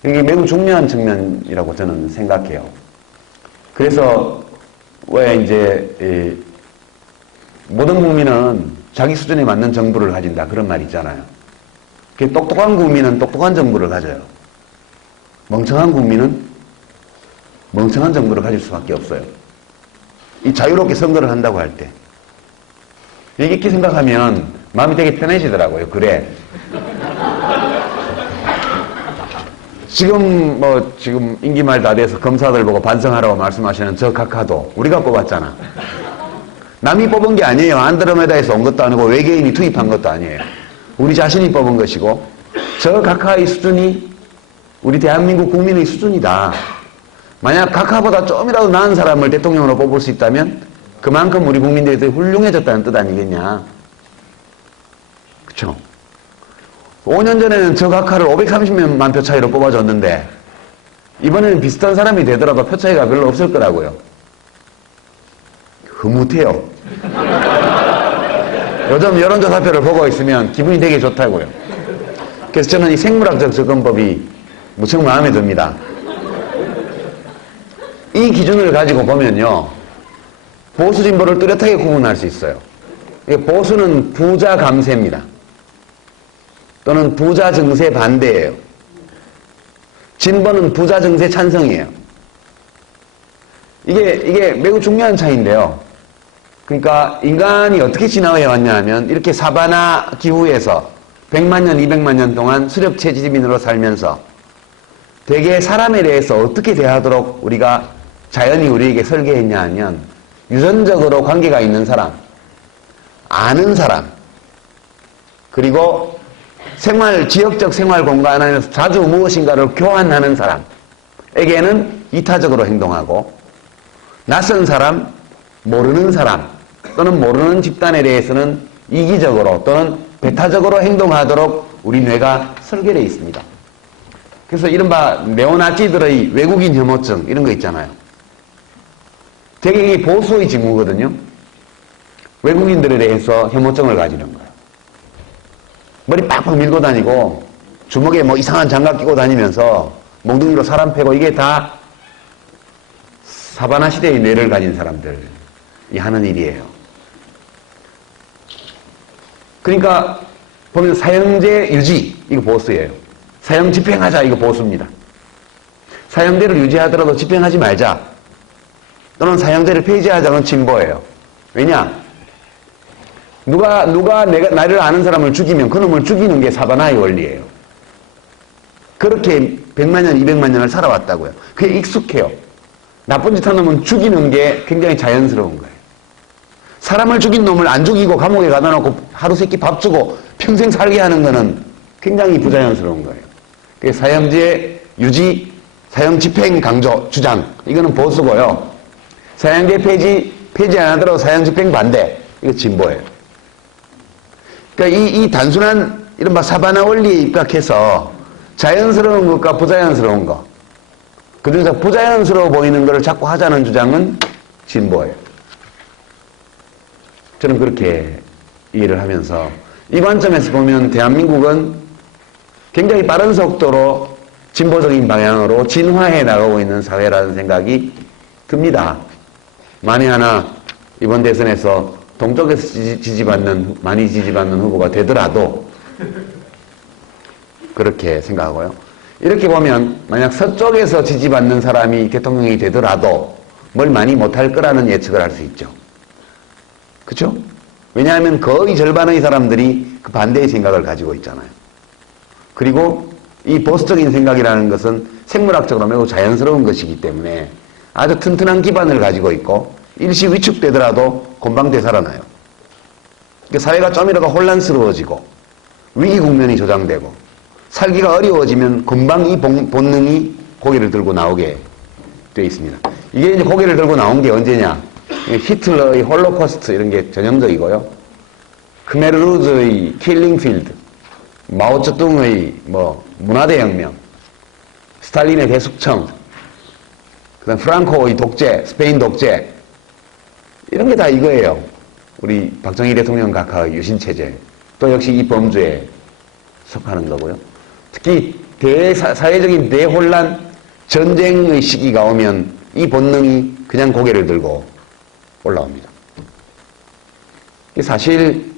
이게 매우 중요한 측면이라고 저는 생각해요. 그래서 왜 이제 모든 국민은 자기 수준에 맞는 정부를 가진다, 그런 말 있잖아요. 똑똑한 국민은 똑똑한 정부를 가져요. 멍청한 국민은 멍청한 정부를 가질 수밖에 없어요. 이 자유롭게 선거를 한다고 할 때. 이렇게 생각하면 마음이 되게 편해지더라고요. 그래. 지금 임기말 다 돼서 검사들 보고 반성하라고 말씀하시는 저 각하도 우리가 뽑았잖아. 남이 뽑은 게 아니에요. 안드로메다에서 온 것도 아니고 외계인이 투입한 것도 아니에요. 우리 자신이 뽑은 것이고, 저 각하의 수준이 우리 대한민국 국민의 수준이다. 만약 각하보다 좀이라도 나은 사람을 대통령으로 뽑을 수 있다면 그만큼 우리 국민들이 훌륭해졌다는 뜻 아니겠냐. 그쵸? 5년 전에는 저 각하를 530만 표 차이로 뽑아줬는데 이번에는 비슷한 사람이 되더라도 표 차이가 별로 없을 거라고요. 흐뭇해요. 요즘 여론조사표를 보고 있으면 기분이 되게 좋다고요. 그래서 저는 이 생물학적 접근법이 무척 마음에 듭니다. 이 기준을 가지고 보면요, 보수 진보를 뚜렷하게 구분할 수 있어요. 보수는 부자 감세입니다. 또는 부자 증세 반대예요. 진보는 부자 증세 찬성이에요. 이게 매우 중요한 차이인데요. 그러니까 인간이 어떻게 진화해 왔냐 하면 이렇게 사바나 기후에서 100만 년, 200만 년 동안 수렵체지민으로 살면서 되게 사람에 대해서 어떻게 대하도록 우리가 자연이 우리에게 설계했냐 하면 유전적으로 관계가 있는 사람, 아는 사람, 그리고 지역적 생활 공간 안에서 자주 무엇인가를 교환하는 사람에게는 이타적으로 행동하고, 낯선 사람, 모르는 사람 또는 모르는 집단에 대해서는 이기적으로 또는 배타적으로 행동하도록 우리 뇌가 설계되어 있습니다. 그래서 이른바 네오나치들의 외국인 혐오증 이런 거 있잖아요. 되게 이게 보수의 징후거든요. 외국인들에 대해서 혐오증을 가지는 거예요. 머리 빡빡 밀고 다니고 주먹에 뭐 이상한 장갑 끼고 다니면서 몽둥이로 사람 패고, 이게 다 사바나 시대의 뇌를 가진 사람들이 하는 일이에요. 그러니까 보면 사형제 유지, 이거 보수예요. 사형 집행하자, 이거 보수입니다. 사형제를 유지하더라도 집행하지 말자 또는 사형제를 폐지하자는 진보예요. 왜냐? 누가 나를 아는 사람을 죽이면 그놈을 죽이는 게 사바나의 원리예요. 그렇게 100만 년, 200만 년을 살아왔다고요. 그게 익숙해요. 나쁜 짓 한 놈은 죽이는 게 굉장히 자연스러운 거예요. 사람을 죽인 놈을 안 죽이고 감옥에 가다 놓고 하루 세끼 밥 주고 평생 살게 하는 거는 굉장히 부자연스러운 거예요. 그게 사형제 유지, 사형 집행 강조 주장, 이거는 보수고요. 사형제 폐지 안 하더라도 사형 집행 반대, 이거 진보예요. 그러니까 이 단순한 이른바 사바나 원리에 입각해서 자연스러운 것과 부자연스러운 것, 그중에서 부자연스러워 보이는 것을 자꾸 하자는 주장은 진보예요. 저는 그렇게 이해를 하면서 이 관점에서 보면 대한민국은 굉장히 빠른 속도로 진보적인 방향으로 진화해 나가고 있는 사회라는 생각이 듭니다. 만에 하나 이번 대선에서 동쪽에서 많이 지지받는 후보가 되더라도 그렇게 생각하고요. 이렇게 보면 만약 서쪽에서 지지받는 사람이 대통령이 되더라도 뭘 많이 못할 거라는 예측을 할 수 있죠. 그렇죠? 왜냐하면 거의 절반의 사람들이 그 반대의 생각을 가지고 있잖아요. 그리고 이 보수적인 생각이라는 것은 생물학적으로 매우 자연스러운 것이기 때문에 아주 튼튼한 기반을 가지고 있고 일시 위축되더라도 금방 되살아나요. 그러니까 사회가 좀이라도 혼란스러워지고 위기 국면이 조장되고 살기가 어려워지면 금방 이 본능이 고개를 들고 나오게 되어 있습니다. 이게 이제 고개를 들고 나온 게 언제냐? 히틀러의 홀로코스트 이런 게 전형적이고요. 크메르루즈의 킬링필드, 마오쩌둥의 문화대혁명, 스탈린의 대숙청, 그다음 프랑코의 독재, 스페인 독재 이런 게 다 이거예요. 우리 박정희 대통령 각하의 유신체제 또 역시 이 범주에 속하는 거고요. 특히 사회적인 대혼란, 전쟁의 시기가 오면 이 본능이 그냥 고개를 들고 올라옵니다. 사실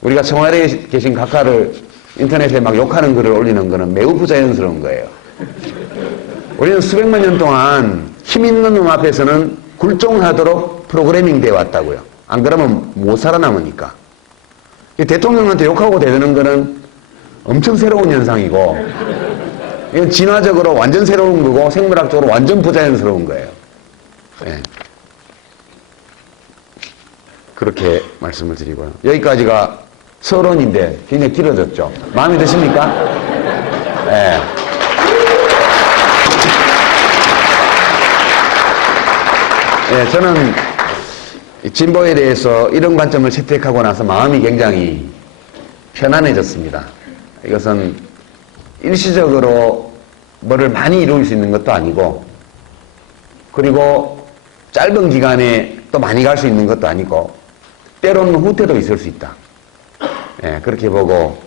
우리가 청와대에 계신 각하를 인터넷에 막 욕하는 글을 올리는 거는 매우 부자연스러운 거예요. 우리는 수백만 년 동안 힘 있는 놈 앞에서는 굴종하도록 프로그래밍 되어 왔다고요. 안 그러면 못 살아남으니까. 대통령한테 욕하고 대드는 거는 엄청 새로운 현상이고, 이건 진화적으로 완전 새로운 거고, 생물학적으로 완전 부자연스러운 거예요. 네. 그렇게 말씀을 드리고요. 여기까지가 서론인데 굉장히 길어졌죠. 마음에 드십니까? 네. 네, 저는 진보에 대해서 이런 관점을 채택하고 나서 마음이 굉장히 편안해졌습니다. 이것은 일시적으로 뭐를 많이 이룰 수 있는 것도 아니고, 그리고 짧은 기간에 또 많이 갈 수 있는 것도 아니고, 때로는 후퇴도 있을 수 있다. 예, 그렇게 보고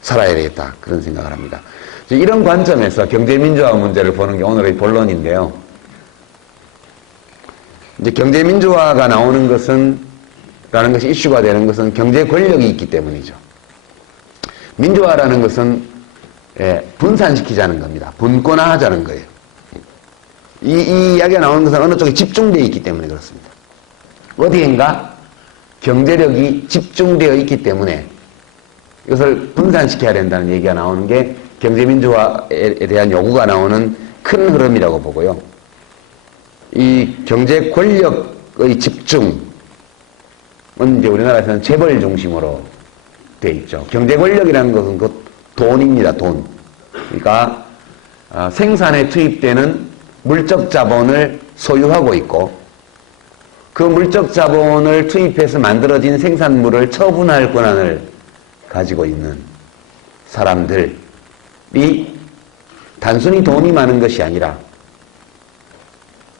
살아야 되겠다. 그런 생각을 합니다. 이런 관점에서 경제민주화 문제를 보는 게 오늘의 본론인데요. 이제 경제민주화가 나오는 것은, 라는 것이 이슈가 되는 것은 경제 권력이 있기 때문이죠. 민주화라는 것은 분산시키자는 겁니다. 분권화하자는 거예요. 이 이야기가 나오는 것은 어느 쪽에 집중되어 있기 때문에 그렇습니다. 어디엔가 경제력이 집중되어 있기 때문에 이것을 분산시켜야 된다는 얘기가 나오는 게 경제민주화에 대한 요구가 나오는 큰 흐름이라고 보고요. 이 경제 권력의 집중은 이제 우리나라에서는 재벌 중심으로 돼 있죠. 경제 권력이라는 것은 그 돈입니다. 돈. 그러니까 생산에 투입되는 물적 자본을 소유하고 있고, 그 물적 자본을 투입해서 만들어진 생산물을 처분할 권한을 가지고 있는 사람들이 단순히 돈이 많은 것이 아니라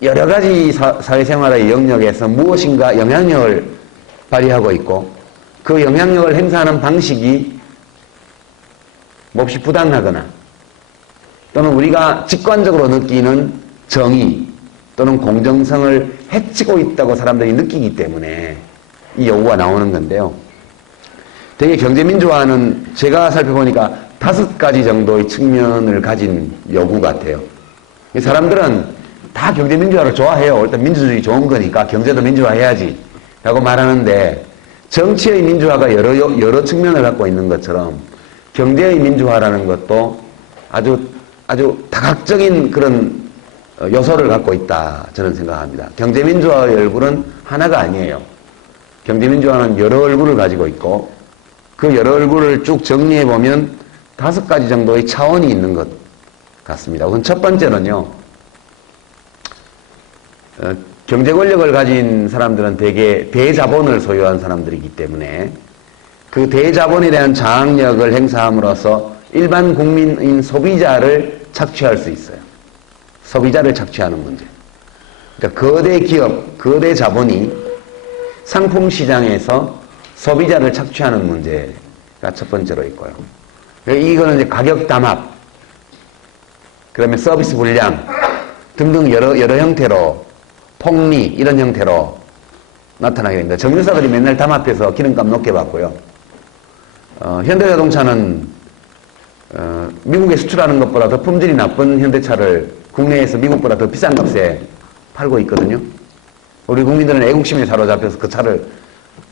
여러 가지 사회생활의 영역에서 무엇인가 영향력을 발휘하고 있고, 그 영향력을 행사하는 방식이 몹시 부당하거나 또는 우리가 직관적으로 느끼는 정의 또는 공정성을 해치고 있다고 사람들이 느끼기 때문에 이 요구가 나오는 건데요. 되게 경제민주화는 제가 살펴보니까 5가지 정도의 측면을 가진 요구 같아요. 사람들은 다 경제민주화를 좋아해요. 일단 민주주의 좋은 거니까 경제도 민주화해야지 라고 말하는데, 정치의 민주화가 여러 측면을 갖고 있는 것처럼 경제의 민주화라는 것도 아주 다각적인 그런 요소를 갖고 있다, 저는 생각합니다. 경제민주화의 얼굴은 하나가 아니에요. 경제민주화는 여러 얼굴을 가지고 있고, 그 여러 얼굴을 쭉 정리해보면 5가지 정도의 차원이 있는 것 같습니다. 우선 첫 번째는요, 경제 권력을 가진 사람들은 대개 대자본을 소유한 사람들이기 때문에 그 대자본에 대한 장악력을 행사함으로써 일반 국민인 소비자를 착취할 수 있어요. 소비자를 착취하는 문제. 그러니까 거대 기업, 거대 자본이 상품 시장에서 소비자를 착취하는 문제가 첫 번째로 있고요. 이거는 이제 가격 담합, 그다음에 서비스 불량 등등 여러 형태로, 폭리 이런 형태로 나타나게 됩니다. 정유사들이 맨날 담합해서 기름값 높게 받고요. 현대자동차는 미국에 수출하는 것보다 더 품질이 나쁜 현대차를 국내에서 미국보다 더 비싼 값에 팔고 있거든요. 우리 국민들은 애국심에 사로잡혀서 그 차를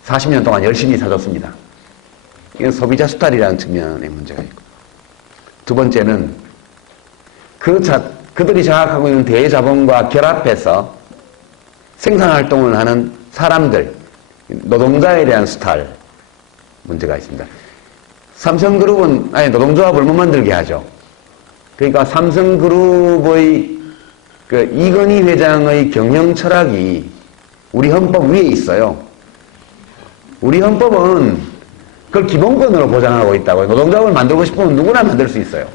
40년 동안 열심히 사줬습니다. 이건 소비자 수탈이라는 측면의 문제가 있고, 두 번째는 그들이 장악하고 있는 대자본과 결합해서 생산활동을 하는 사람들, 노동자에 대한 수탈 문제가 있습니다. 삼성그룹은 아니 노동조합을 못 만들게 하죠. 그러니까 삼성그룹의 그 이건희 회장의 경영 철학이 우리 헌법 위에 있어요. 우리 헌법은 그걸 기본권으로 보장하고 있다고요. 노동조합을 만들고 싶으면 누구나 만들 수 있어요.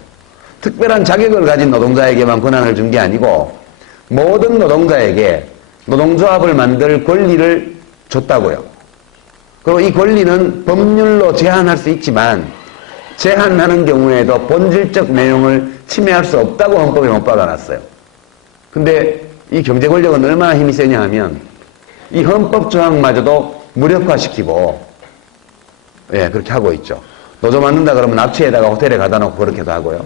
특별한 자격을 가진 노동자에게만 권한을 준 게 아니고 모든 노동자에게 노동조합을 만들 권리를 줬다고요. 그리고 이 권리는 법률로 제한할 수 있지만 제한하는 경우에도 본질적 내용을 침해할 수 없다고 헌법에 못 박아놨어요. 근데 이 경제 권력은 얼마나 힘이 세냐 하면 이 헌법 조항마저도 무력화시키고 예, 그렇게 하고 있죠. 노조 만든다 그러면 납치에다가 호텔에 가다 놓고 그렇게도 하고요.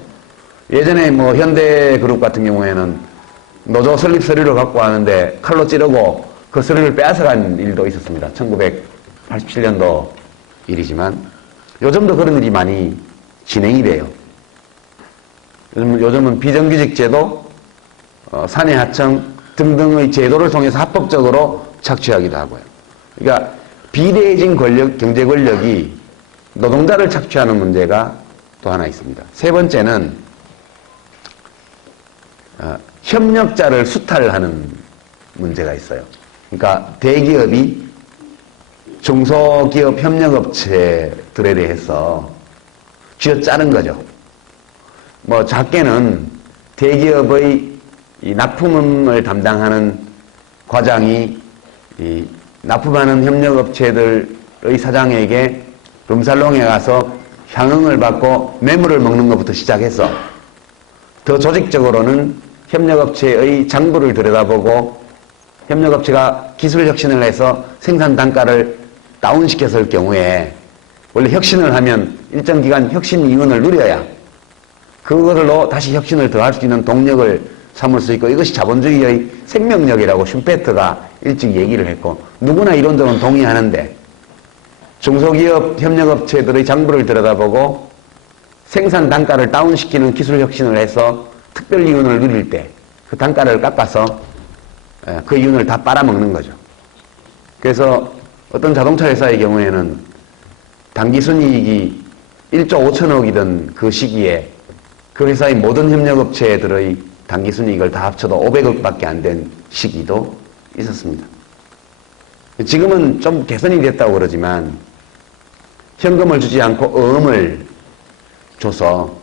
예전에 뭐 현대그룹 같은 경우에는 노조 설립 서류를 갖고 왔는데 칼로 찌르고 그 서류를 빼앗아간 일도 있었습니다. 1987년도 일이지만 요즘도 그런 일이 많이 진행이 돼요. 요즘은 비정규직 제도, 사내 하청 등등의 제도를 통해서 합법적으로 착취하기도 하고요. 그러니까 비대해진 권력, 경제 권력이 노동자를 착취하는 문제가 또 하나 있습니다. 세 번째는 협력자를 수탈하는 문제가 있어요. 그러니까 대기업이 중소기업 협력업체들에 대해서 쥐어짜는 거죠. 뭐 작게는 대기업의 이 납품을 담당하는 과장이 이 납품하는 협력업체들의 사장에게 룸살롱에 가서 향응을 받고 뇌물을 먹는 것부터 시작해서 더 조직적으로는 협력업체의 장부를 들여다보고 협력업체가 기술 혁신을 해서 생산 단가를 다운시켰을 경우에 원래 혁신을 하면 일정 기간 혁신 이윤을 누려야 그것으로 다시 혁신을 더할 수 있는 동력을 삼을 수 있고 이것이 자본주의의 생명력이라고 슈페트가 일찍 얘기를 했고 누구나 이론적으로는 동의하는데 중소기업 협력업체들의 장부를 들여다보고 생산 단가를 다운시키는 기술 혁신을 해서 특별 이윤을 누릴 때 그 단가를 깎아서 그 이윤을 다 빨아먹는 거죠. 그래서 어떤 자동차 회사의 경우에는 당기순이익이 1조 5천억이던 그 시기에 그 회사의 모든 협력업체들의 당기순이익을 다 합쳐도 500억밖에 안 된 시기도 있었습니다. 지금은 좀 개선이 됐다고 그러지만 현금을 주지 않고 어음을 줘서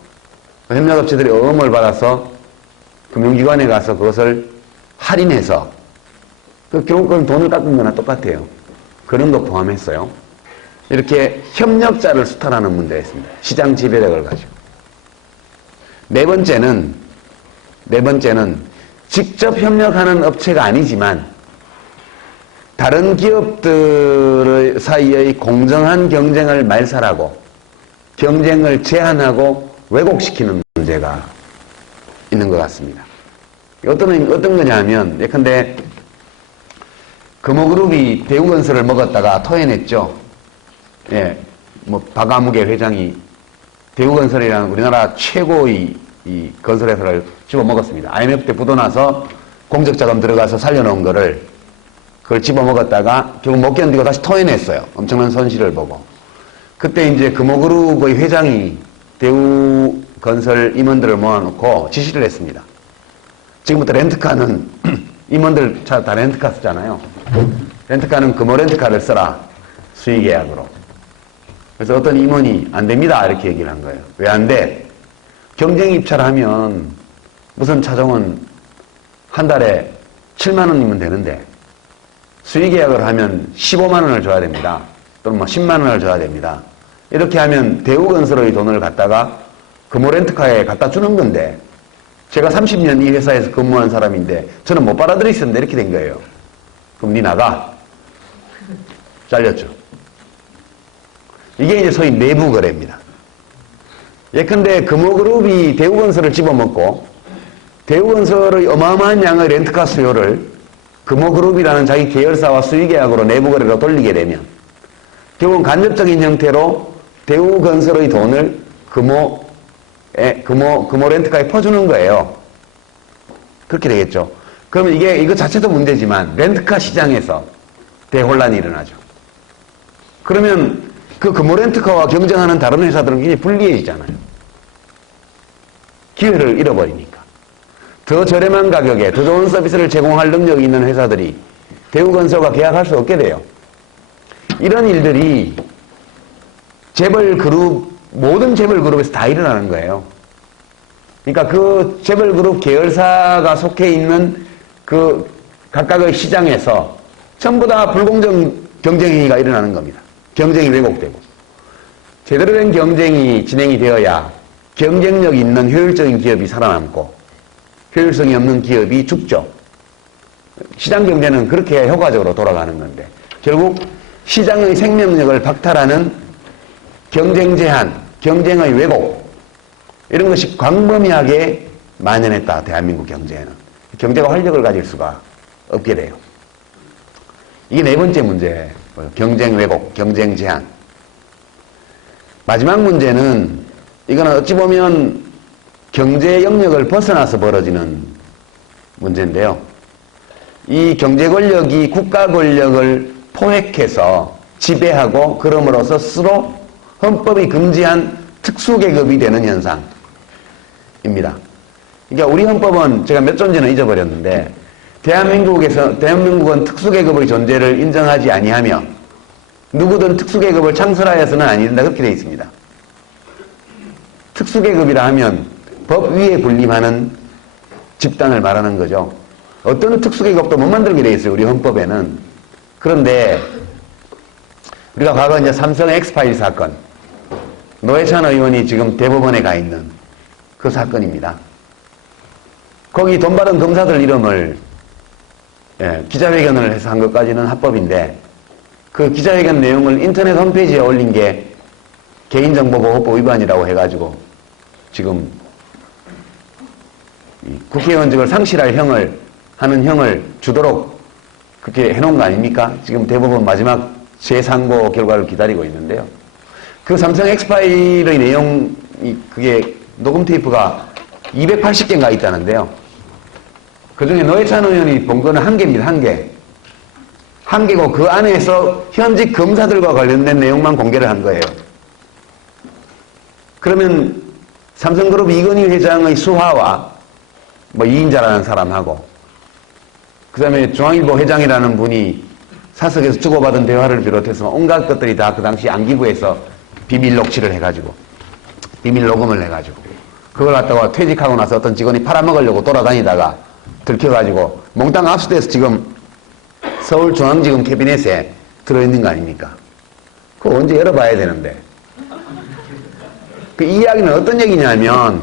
협력업체들이 어음을 받아서 금융기관에 가서 그것을 할인해서 결국 그건 돈을 깎은 거나 똑같아요. 그런 거 포함했어요. 이렇게 협력자를 수탈하는 문제가 있습니다. 시장 지배력을 가지고. 네 번째는 직접 협력하는 업체가 아니지만 다른 기업들 사이의 공정한 경쟁을 말살하고 경쟁을 제한하고 왜곡시키는 문제가 있는 것 같습니다. 어떤 거냐 하면 예컨대 금호그룹이 대우건설을 먹었다가 토해냈죠. 예, 뭐 박아무개 회장이 대우건설이라는 우리나라 최고의 이 건설회사를 집어먹었습니다. IMF 때 부도나서 공적자금 들어가서 살려놓은 거를 그걸 집어먹었다가 결국 못 견디고 다시 토해냈어요. 엄청난 손실을 보고. 그때 이제 금호그룹의 회장이 대우건설 임원들을 모아놓고 지시를 했습니다. 지금부터 렌트카는 임원들 다 렌트카 쓰잖아요. 렌트카는 금호 렌트카를 써라. 수의계약으로. 그래서 어떤 임원이 안 됩니다. 이렇게 얘기를 한 거예요. 왜 안 돼? 경쟁 입찰하면 무슨 차종은 한 달에 7만 원이면 되는데 수의계약을 하면 15만 원을 줘야 됩니다. 또는 뭐 10만 원을 줘야 됩니다. 이렇게 하면 대우건설의 돈을 갖다가 금호 렌트카에 갖다 주는 건데 제가 30년 이 회사에서 근무한 사람인데 저는 못 받아들이겠는데 이렇게 된 거예요. 그럼 니 나가. 잘렸죠. 이게 이제 소위 내부 거래입니다. 예컨대 금호그룹이 대우건설을 집어먹고 대우건설의 어마어마한 양의 렌트카 수요를 금호그룹이라는 자기 계열사와 수의계약으로 내부 거래로 돌리게 되면 결국은 간접적인 형태로 대우건설의 돈을 금호 렌트카에 퍼주는 거예요. 그렇게 되겠죠. 그러면 이거 자체도 문제지만 렌트카 시장에서 대혼란이 일어나죠. 그러면 그 금호렌트카와 경쟁하는 다른 회사들은 굉장히 불리해지잖아요. 기회를 잃어버리니까. 더 저렴한 가격에 더 좋은 서비스를 제공할 능력이 있는 회사들이 대우건설과 계약할 수 없게 돼요. 이런 일들이 재벌 그룹, 모든 재벌 그룹에서 다 일어나는 거예요. 그러니까 그 재벌 그룹 계열사가 속해 있는 그 각각의 시장에서 전부 다 불공정 경쟁행위가 일어나는 겁니다. 경쟁이 왜곡되고. 제대로 된 경쟁이 진행이 되어야 경쟁력 있는 효율적인 기업이 살아남고 효율성이 없는 기업이 죽죠. 시장 경제는 그렇게 효과적으로 돌아가는 건데 결국 시장의 생명력을 박탈하는 경쟁 제한, 경쟁의 왜곡 이런 것이 광범위하게 만연했다. 대한민국 경제에는. 경제가 활력을 가질 수가 없게 돼요. 이게 네 번째 문제예요. 경쟁 왜곡, 경쟁 제한. 마지막 문제는 이거는 어찌 보면 경제 영역을 벗어나서 벌어지는 문제인데요. 이 경제 권력이 국가 권력을 포획해서 지배하고 그럼으로써 스스로 헌법이 금지한 특수계급이 되는 현상입니다. 그러니까 우리 헌법은 제가 몇 년 전에 잊어버렸는데 대한민국은 특수계급의 존재를 인정하지 아니하며 누구든 특수계급을 창설하여서는 아니 된다 그렇게 되어 있습니다. 특수계급이라 하면 법 위에 군림하는 집단을 말하는 거죠. 어떤 특수계급도 못 만들게 되어 있어요. 우리 헌법에는. 그런데 우리가 과거 이제 삼성 엑스파일 사건, 노회찬 의원이 지금 대법원에 가 있는 그 사건입니다. 거기 돈 받은 검사들 이름을 기자회견을 해서 한 것까지는 합법인데 그 기자회견 내용을 인터넷 홈페이지에 올린 게 개인정보보호법 위반이라고 해가지고 지금 국회의원직을 상실할 하는 형을 주도록 그렇게 해놓은 거 아닙니까? 지금 대법원 마지막 재상고 결과를 기다리고 있는데요. 그 삼성 엑스파일의 내용, 그게 녹음 테이프가 280개인가 있다는데요. 그 중에 노회찬 의원이 본 거는 1개입니다. 1개. 1개고 그 안에서 현직 검사들과 관련된 내용만 공개를 한 거예요. 그러면 삼성그룹 이건희 회장의 수하와 이인자라는 사람하고 그 다음에 중앙일보 회장이라는 분이 사석에서 주고받은 대화를 비롯해서 온갖 것들이 다 그 당시 안기부에서 비밀 녹취를 해가지고 비밀 녹음을 해가지고 그걸 갖다가 퇴직하고 나서 어떤 직원이 팔아먹으려고 돌아다니다가 들켜가지고 몽땅 압수돼서 지금 서울중앙지검 캐비넷에 들어있는 거 아닙니까? 그거 언제 열어봐야 되는데. 그 이야기는 어떤 얘기냐면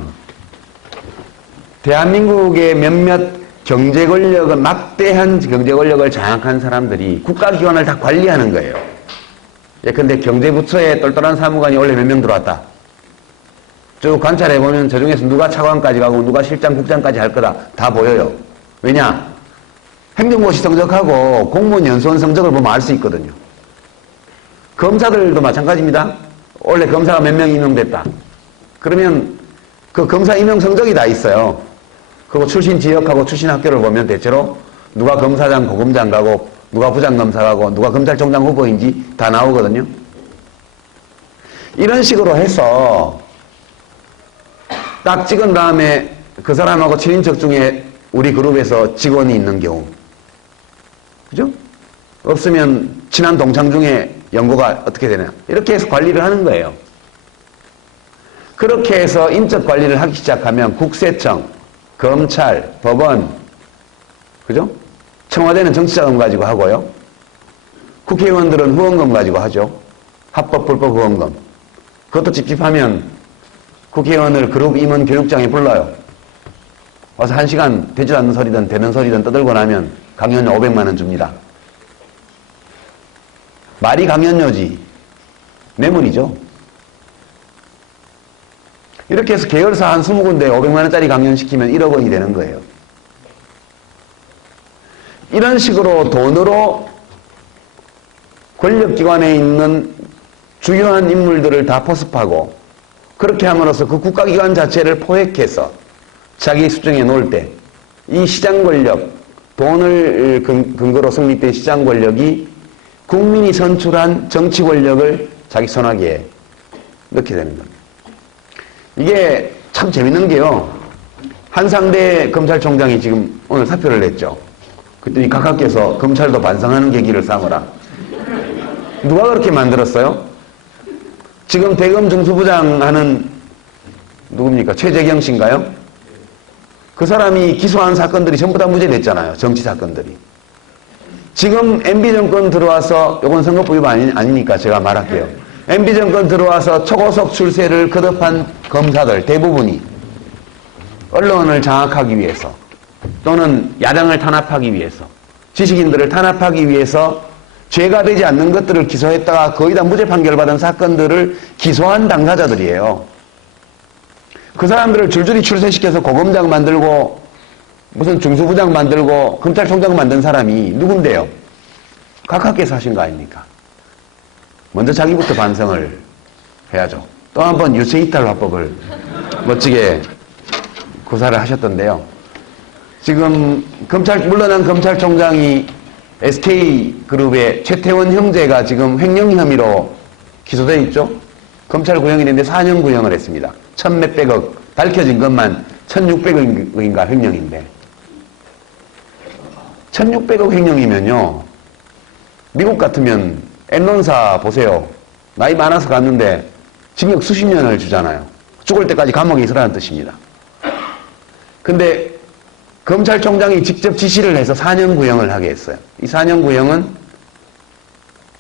대한민국의 몇몇 경제 권력은 막대한 경제 권력을 장악한 사람들이 국가기관을 다 관리하는 거예요. 예컨대 경제부처에 똘똘한 사무관이 원래 몇 명 들어왔다. 쭉 관찰해보면 저 중에서 누가 차관까지 가고 누가 실장, 국장까지 할 거다. 다 보여요. 왜냐? 행정고시 성적하고 공무원 연수원 성적을 보면 알 수 있거든요. 검사들도 마찬가지입니다. 원래 검사가 몇 명 임용됐다. 그러면 그 검사 임용 성적이 다 있어요. 그리고 출신 지역하고 출신 학교를 보면 대체로 누가 검사장, 고검장 가고 누가 부장검사 가고 누가 검찰총장 후보인지 다 나오거든요. 이런 식으로 해서 딱 찍은 다음에 그 사람하고 친인척 중에 우리 그룹에서 직원이 있는 경우, 그죠? 없으면 친한 동창 중에 연고가 어떻게 되냐. 이렇게 해서 관리를 하는 거예요. 그렇게 해서 인적 관리를 하기 시작하면 국세청, 검찰, 법원, 그죠? 청와대는 정치자금 가지고 하고요. 국회의원들은 후원금 가지고 하죠. 합법, 불법 후원금. 그것도 찝찝하면 국회의원을 그룹 임원 교육장에 불러요. 와서 1시간 되지도 않는 소리든 되는 소리든 떠들고 나면 강연료 500만 원 줍니다. 말이 강연료지. 뇌물이죠. 이렇게 해서 계열사 한 20군데 500만 원짜리 강연시키면 1억 원이 되는 거예요. 이런 식으로 돈으로 권력기관에 있는 주요한 인물들을 다 포섭하고 그렇게 함으로써 그 국가기관 자체를 포획해서 자기 수중에 놓을 때 이 시장 권력, 돈을 근거로 성립된 시장 권력이 국민이 선출한 정치 권력을 자기 손아귀에 넣게 되는 겁니다. 이게 참 재밌는 게요. 한상대 검찰총장이 지금 오늘 사표를 냈죠. 그랬더니 각하께서 검찰도 반성하는 계기를 삼으라. 누가 그렇게 만들었어요? 지금 대검 중수부장 하는 누굽니까? 최재경 씨인가요? 그 사람이 기소한 사건들이 전부 다 무죄됐잖아요. 정치 사건들이. 지금 MB정권 들어와서, 요건 선거법 위반 아니니까 제가 말할게요. MB정권 들어와서 초고속 출세를 거듭한 검사들 대부분이 언론을 장악하기 위해서 또는 야당을 탄압하기 위해서 지식인들을 탄압하기 위해서 죄가 되지 않는 것들을 기소했다가 거의 다 무죄 판결받은 사건들을 기소한 당사자들이에요. 그 사람들을 줄줄이 출세시켜서 고검장 만들고 무슨 중수부장 만들고 검찰총장 만든 사람이 누군데요? 각하께서 하신 거 아닙니까? 먼저 자기부터 반성을 해야죠. 또 한 번 유체이탈 화법을 멋지게 구사를 하셨던데요. 지금 물러난 검찰총장이 SK그룹의 최태원 형제가 지금 횡령 혐의로 기소되어 있죠. 검찰 구형이 됐는데 4년 구형을 했습니다. 천몇백억, 밝혀진 것만 1600억인가 횡령인데 1600억 횡령이면요. 미국 같으면 엔론사 보세요. 나이 많아서 갔는데 징역 수십 년을 주잖아요. 죽을 때까지 감옥에 있으라는 뜻입니다. 근데 검찰총장이 직접 지시를 해서 4년 구형을 하게 했어요. 이 4년 구형은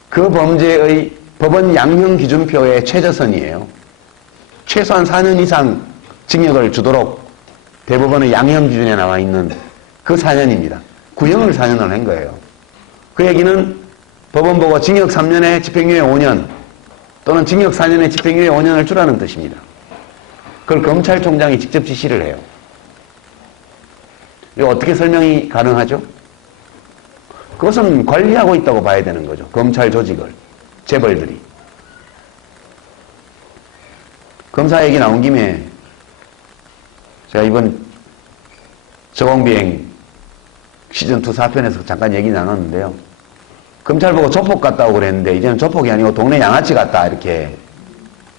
그 범죄의 법원 양형 기준표의 최저선이에요. 최소한 4년 이상 징역을 주도록 대법원의 양형 기준에 나와 있는 그 4년입니다. 구형을 4년을 한 거예요. 그 얘기는 법원 보고 징역 3년에 집행유예 5년 또는 징역 4년에 집행유예 5년을 주라는 뜻입니다. 그걸 검찰총장이 직접 지시를 해요. 이거 어떻게 설명이 가능하죠? 그것은 관리하고 있다고 봐야 되는 거죠. 검찰 조직을, 재벌들이. 검사 얘기 나온 김에 제가 이번 저공비행 시즌2 4편에서 잠깐 얘기 나눴는데요. 검찰 보고 조폭 같다고 그랬는데 이제는 조폭이 아니고 동네 양아치 같다 이렇게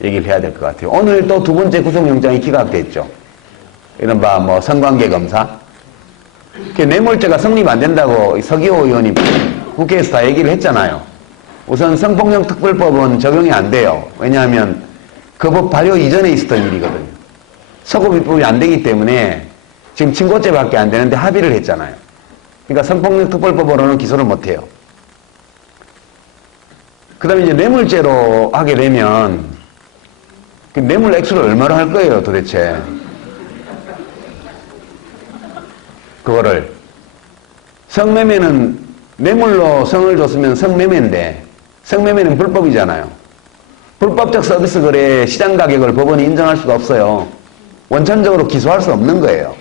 얘기를 해야 될 것 같아요. 오늘 또 두 번째 구속영장이 기각됐죠. 이른바 뭐 성관계 검사. 뇌물죄가 성립 안 된다고 서기호 의원이 국회에서 다 얘기를 했잖아요. 우선 성폭력특별법은 적용이 안 돼요. 왜냐하면 그 법 발효 이전에 있었던 일이거든요. 서구 입법이 안 되기 때문에 지금 친고죄밖에 안 되는데 합의를 했잖아요. 그러니까 성폭력특별법으로는 기소를 못 해요. 그 다음에 이제 뇌물죄로 하게 되면 그 뇌물 액수를 얼마로 할 거예요, 도대체. 그거를. 성매매는 뇌물로 성을 줬으면 성매매인데 성매매는 불법이잖아요. 불법적 서비스 거래의 시장 가격을 법원이 인정할 수가 없어요. 원천적으로 기소할 수 없는 거예요.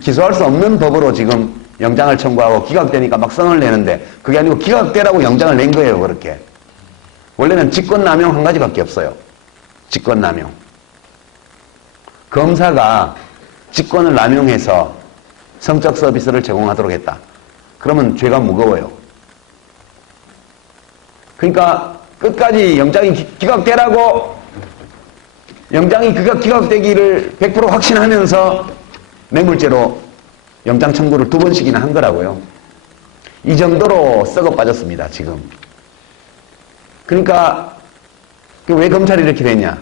기소할 수 없는 법으로 지금 영장을 청구하고 기각되니까 막 성을 내는데 그게 아니고 기각되라고 영장을 낸 거예요, 그렇게. 원래는 직권남용 한 가지밖에 없어요. 직권남용. 검사가 직권을 남용해서 성적 서비스를 제공하도록 했다. 그러면 죄가 무거워요. 그러니까 끝까지 영장이 기각되라고 영장이 기각되기를 100% 확신하면서 뇌물죄로 영장 청구를 2번씩이나 한 거라고요. 이 정도로 썩어 빠졌습니다, 지금. 그러니까 왜 검찰이 이렇게 됐냐?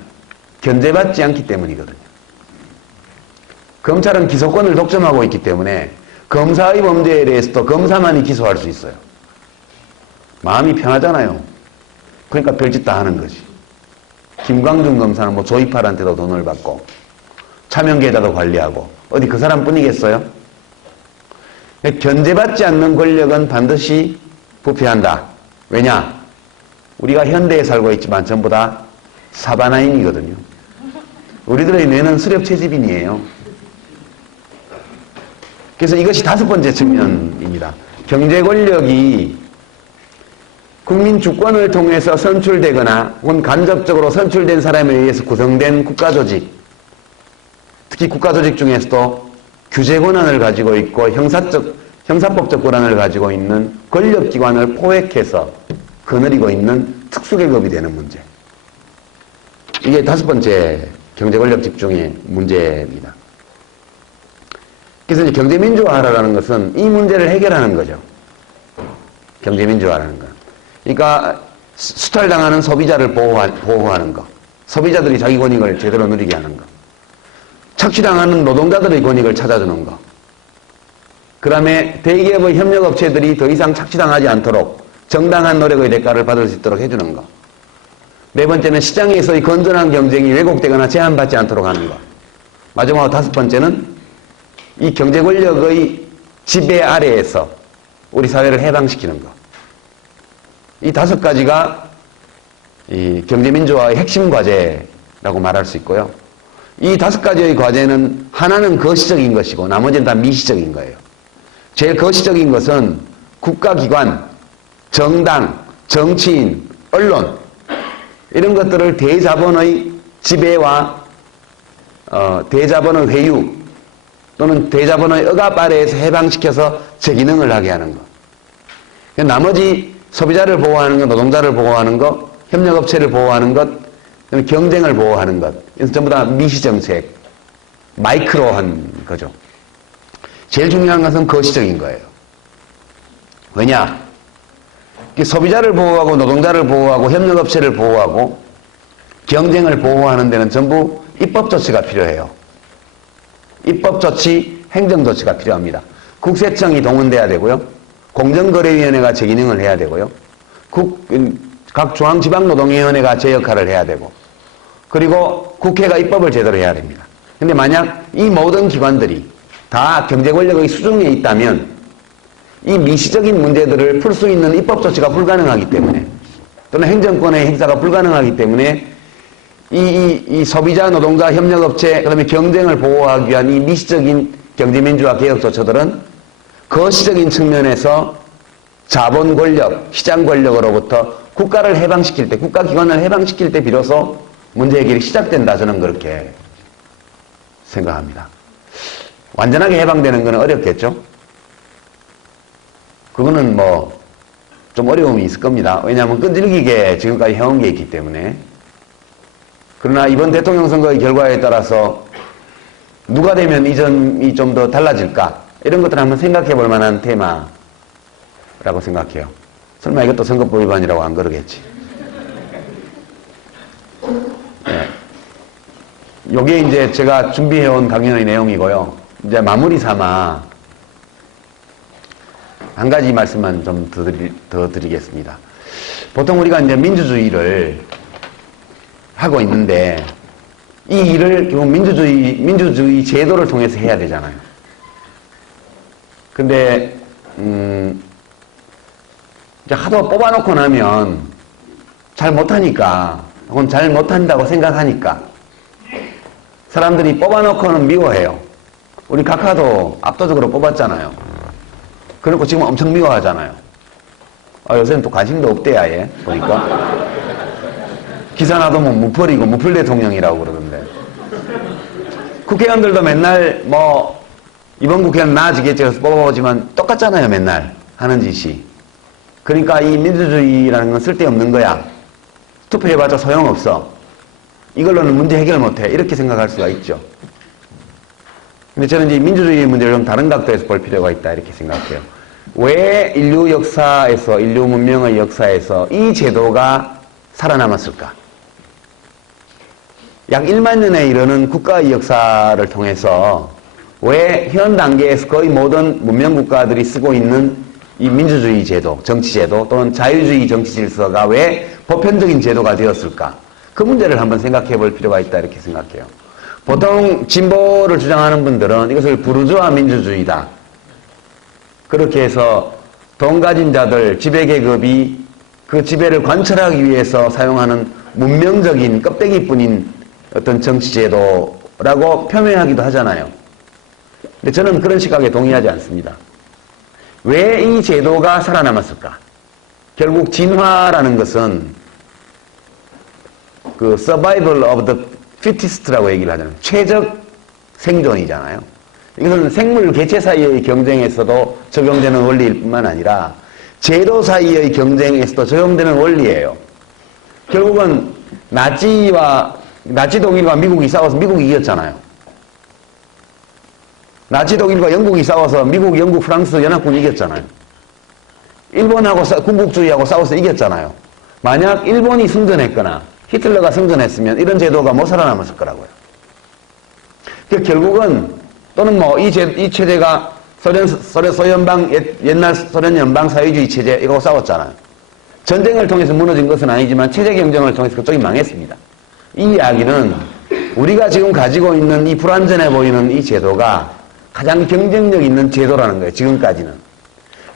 견제받지 않기 때문이거든요. 검찰은 기소권을 독점하고 있기 때문에 검사의 범죄에 대해서도 검사만이 기소할 수 있어요. 마음이 편하잖아요. 그러니까 별짓 다 하는 거지. 김광준 검사는 뭐 조이팔한테도 돈을 받고 차명계좌도 관리하고 어디 그 사람뿐이겠어요? 견제받지 않는 권력은 반드시 부패한다. 왜냐? 우리가 현대에 살고 있지만 전부 다 사바나인이거든요. 우리들의 뇌는 수렵채집인이에요. 그래서 이것이 5번째 측면입니다. 경제 권력이 국민 주권을 통해서 선출되거나 혹은 간접적으로 선출된 사람에 의해서 구성된 국가조직, 특히 국가조직 중에서도 규제 권한을 가지고 있고 형사법적 권한을 가지고 있는 권력기관을 포획해서 거느리고 있는 특수계급이 되는 문제. 이게 다섯 번째 경제 권력 집중의 문제입니다. 그래서 이제 경제민주화라는 것은 이 문제를 해결하는 거죠. 경제민주화라는 건. 그러니까 수탈당하는 소비자를 보호하는 거. 소비자들이 자기 권익을 제대로 누리게 하는 거. 착취당하는 노동자들의 권익을 찾아주는 거. 그 다음에 대기업의 협력업체들이 더 이상 착취당하지 않도록 정당한 노력의 대가를 받을 수 있도록 해주는 거. 네 번째는 시장에서의 건전한 경쟁이 왜곡되거나 제한받지 않도록 하는 거. 마지막으로 다섯 번째는 이 경제 권력의 지배 아래에서 우리 사회를 해방시키는 거. 이 다섯 가지가 이 경제민주화의 핵심 과제라고 말할 수 있고요. 이 다섯 가지의 과제는 하나는 거시적인 것이고 나머지는 다 미시적인 거예요. 제일 거시적인 것은 국가기관, 정당, 정치인, 언론 이런 것들을 대자본의 지배와 대자본의 회유 또는 대자본의 억압 아래에서 해방시켜서 제 기능을 하게 하는 것. 나머지 소비자를 보호하는 것, 노동자를 보호하는 것, 협력업체를 보호하는 것, 경쟁을 보호하는 것. 이건 전부 다 미시정책, 마이크로한 거죠. 제일 중요한 것은 거시적인 거예요. 왜냐? 소비자를 보호하고 노동자를 보호하고 협력업체를 보호하고 경쟁을 보호하는 데는 전부 입법조치가 필요해요. 입법조치, 행정조치가 필요합니다. 국세청이 동원돼야 되고요. 공정거래위원회가 제 기능을 해야 되고요. 각 중앙지방노동위원회가 제 역할을 해야 되고 그리고 국회가 입법을 제대로 해야 됩니다. 근데 만약 이 모든 기관들이 다 경제 권력의 수중에 있다면 이 미시적인 문제들을 풀 수 있는 입법조치가 불가능하기 때문에 또는 행정권의 행사가 불가능하기 때문에 이 소비자, 노동자, 협력업체, 그 다음에 경쟁을 보호하기 위한 이 미시적인 경제민주화 개혁 조처들은 거시적인 측면에서 자본 권력, 시장 권력으로부터 국가를 해방시킬 때, 국가기관을 해방시킬 때 비로소 문제 해결이 시작된다. 저는 그렇게 생각합니다. 완전하게 해방되는 건 어렵겠죠? 그거는 뭐 좀 어려움이 있을 겁니다. 왜냐하면 끈질기게 지금까지 해온 게 있기 때문에. 그러나 이번 대통령 선거의 결과에 따라서 누가 되면 이 점이 좀 더 달라질까? 이런 것들을 한번 생각해 볼 만한 테마라고 생각해요. 설마 이것도 선거법 위반이라고 안 그러겠지. 네. 요게 이제 제가 준비해온 강연의 내용이고요. 이제 마무리 삼아 한 가지 말씀만 좀 더 드리겠습니다. 보통 우리가 이제 민주주의를 하고 있는데 이 일을 결국 민주주의 제도를 통해서 해야 되잖아요. 근데 이제 하도 뽑아놓고 나면 잘 못하니까 혹은 잘 못한다고 생각하니까 사람들이 뽑아놓고는 미워해요. 우리 각하도 압도적으로 뽑았잖아요. 그래놓고 지금 엄청 미워하잖아요. 요새는 또 관심도 없대 아예 보니까. 기사 놔두면 무펄이고 무풀 대통령이라고 그러던데. 국회의원들도 맨날 뭐 이번 국회는 나아지겠지 해서 뽑아보지만 똑같잖아요. 맨날 하는 짓이. 그러니까 이 민주주의라는 건 쓸데없는 거야. 투표해봤자 소용없어. 이걸로는 문제 해결 못해. 이렇게 생각할 수가 있죠. 근데 저는 이제 민주주의의 문제를 좀 다른 각도에서 볼 필요가 있다. 이렇게 생각해요. 왜 인류 역사에서, 인류 문명의 역사에서 이 제도가 살아남았을까? 약 1만 년에 이르는 국가의 역사를 통해서 왜 현 단계에서 거의 모든 문명 국가들이 쓰고 있는 이 민주주의 제도, 정치 제도 또는 자유주의 정치 질서가 왜 보편적인 제도가 되었을까? 그 문제를 한번 생각해 볼 필요가 있다 이렇게 생각해요. 보통 진보를 주장하는 분들은 이것을 부르주아 민주주의다. 그렇게 해서 돈 가진 자들, 지배계급이 그 지배를 관철하기 위해서 사용하는 문명적인 껍데기뿐인 어떤 정치제도라고 표명하기도 하잖아요. 근데 저는 그런 시각에 동의하지 않습니다. 왜 이 제도가 살아남았을까? 결국 진화라는 것은 그 survival of the fittest라고 얘기를 하잖아요. 최적 생존이잖아요. 이것은 생물 개체 사이의 경쟁에서도 적용되는 원리일 뿐만 아니라 제도 사이의 경쟁에서도 적용되는 원리예요. 결국은 나치와 나치 독일과 미국이 싸워서 미국이 이겼잖아요. 나치 독일과 영국이 싸워서 미국, 영국, 프랑스 연합군이 이겼잖아요. 일본하고 군국주의하고 싸워서 이겼잖아요. 만약 일본이 승전했거나 히틀러가 승전했으면 이런 제도가 못 살아남았을 거라고요. 그러니까 결국은 또는 뭐 이 체제가 소련방 옛날 소련 연방 사회주의 체제 이거 싸웠잖아요. 전쟁을 통해서 무너진 것은 아니지만 체제 경쟁을 통해서 그쪽이 망했습니다. 이 이야기는 우리가 지금 가지고 있는 이 불완전해 보이는 이 제도가 가장 경쟁력 있는 제도라는 거예요. 지금까지는.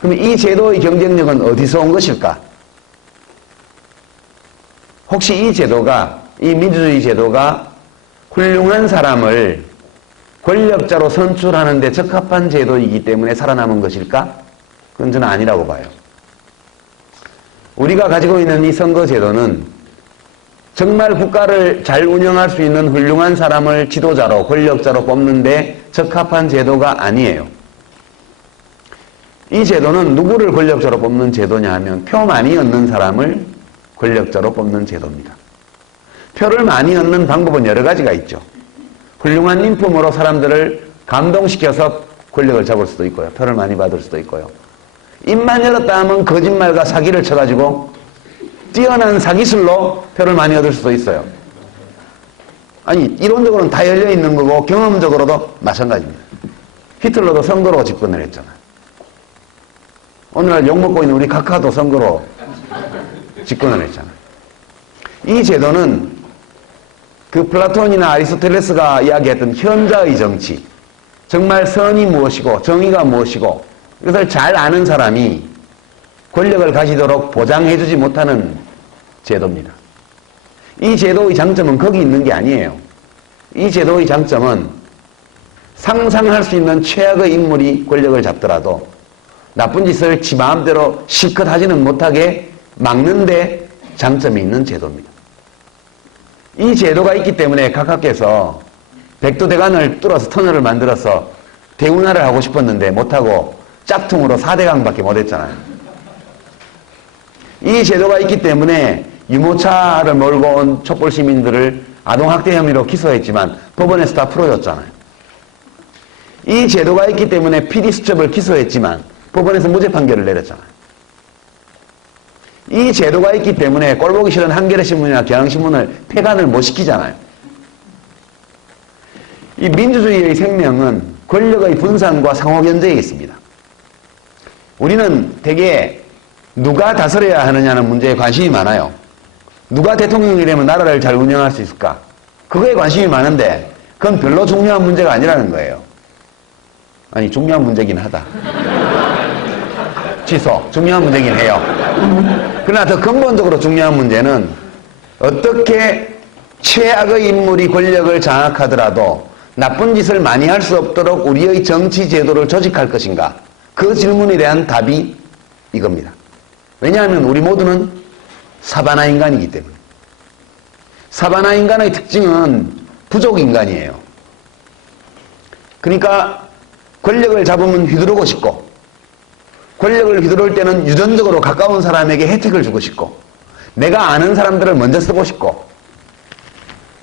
그럼 이 제도의 경쟁력은 어디서 온 것일까? 혹시 이 제도가, 이 민주주의 제도가 훌륭한 사람을 권력자로 선출하는 데 적합한 제도이기 때문에 살아남은 것일까? 그건 저는 아니라고 봐요. 우리가 가지고 있는 이 선거 제도는 정말 국가를 잘 운영할 수 있는 훌륭한 사람을 지도자로, 권력자로 뽑는데 적합한 제도가 아니에요. 이 제도는 누구를 권력자로 뽑는 제도냐 하면 표 많이 얻는 사람을 권력자로 뽑는 제도입니다. 표를 많이 얻는 방법은 여러 가지가 있죠. 훌륭한 인품으로 사람들을 감동시켜서 권력을 잡을 수도 있고요. 표를 많이 받을 수도 있고요. 입만 열었다 하면 거짓말과 사기를 쳐가지고 뛰어난 사기술로 표를 많이 얻을 수도 있어요. 아니 이론적으로는 다 열려있는 거고 경험적으로도 마찬가지입니다. 히틀러도 선거로 집권을 했잖아요. 오늘날 욕먹고 있는 우리 카카도 선거로 집권을 했잖아요. 이 제도는 그 플라톤이나 아리스토텔레스가 이야기했던 현자의 정치, 정말 선이 무엇이고 정의가 무엇이고 이것을 잘 아는 사람이 권력을 가지도록 보장해주지 못하는 제도입니다. 이 제도의 장점은 거기 있는 게 아니에요. 이 제도의 장점은 상상할 수 있는 최악의 인물이 권력을 잡더라도 나쁜 짓을 지 마음대로 실컷 하지는 못하게 막는데 장점이 있는 제도입니다. 이 제도가 있기 때문에 각하께서 백두대간을 뚫어서 터널을 만들어서 대운하를 하고 싶었는데 못하고 짝퉁으로 4대강밖에 못했잖아요. 이 제도가 있기 때문에 유모차를 몰고 온 촛불 시민들을 아동학대 혐의로 기소했지만 법원에서 다 풀어줬잖아요. 이 제도가 있기 때문에 PD수첩을 기소했지만 법원에서 무죄 판결을 내렸잖아요. 이 제도가 있기 때문에 꼴보기 싫은 한겨레신문이나 경향신문을 폐간을 못 시키잖아요. 이 민주주의의 생명은 권력의 분산과 상호견제에 있습니다. 우리는 대개 누가 다스려야 하느냐는 문제에 관심이 많아요. 누가 대통령이 되면 나라를 잘 운영할 수 있을까? 그거에 관심이 많은데 그건 별로 중요한 문제가 아니라는 거예요. 아니 중요한 문제긴 하다. 취소. 중요한 문제긴 해요. 그러나 더 근본적으로 중요한 문제는 어떻게 최악의 인물이 권력을 장악하더라도 나쁜 짓을 많이 할 수 없도록 우리의 정치 제도를 조직할 것인가? 그 질문에 대한 답이 이겁니다. 왜냐하면 우리 모두는 사바나 인간이기 때문에. 사바나 인간의 특징은 부족 인간이에요. 그러니까 권력을 잡으면 휘두르고 싶고 권력을 휘두를 때는 유전적으로 가까운 사람에게 혜택을 주고 싶고 내가 아는 사람들을 먼저 쓰고 싶고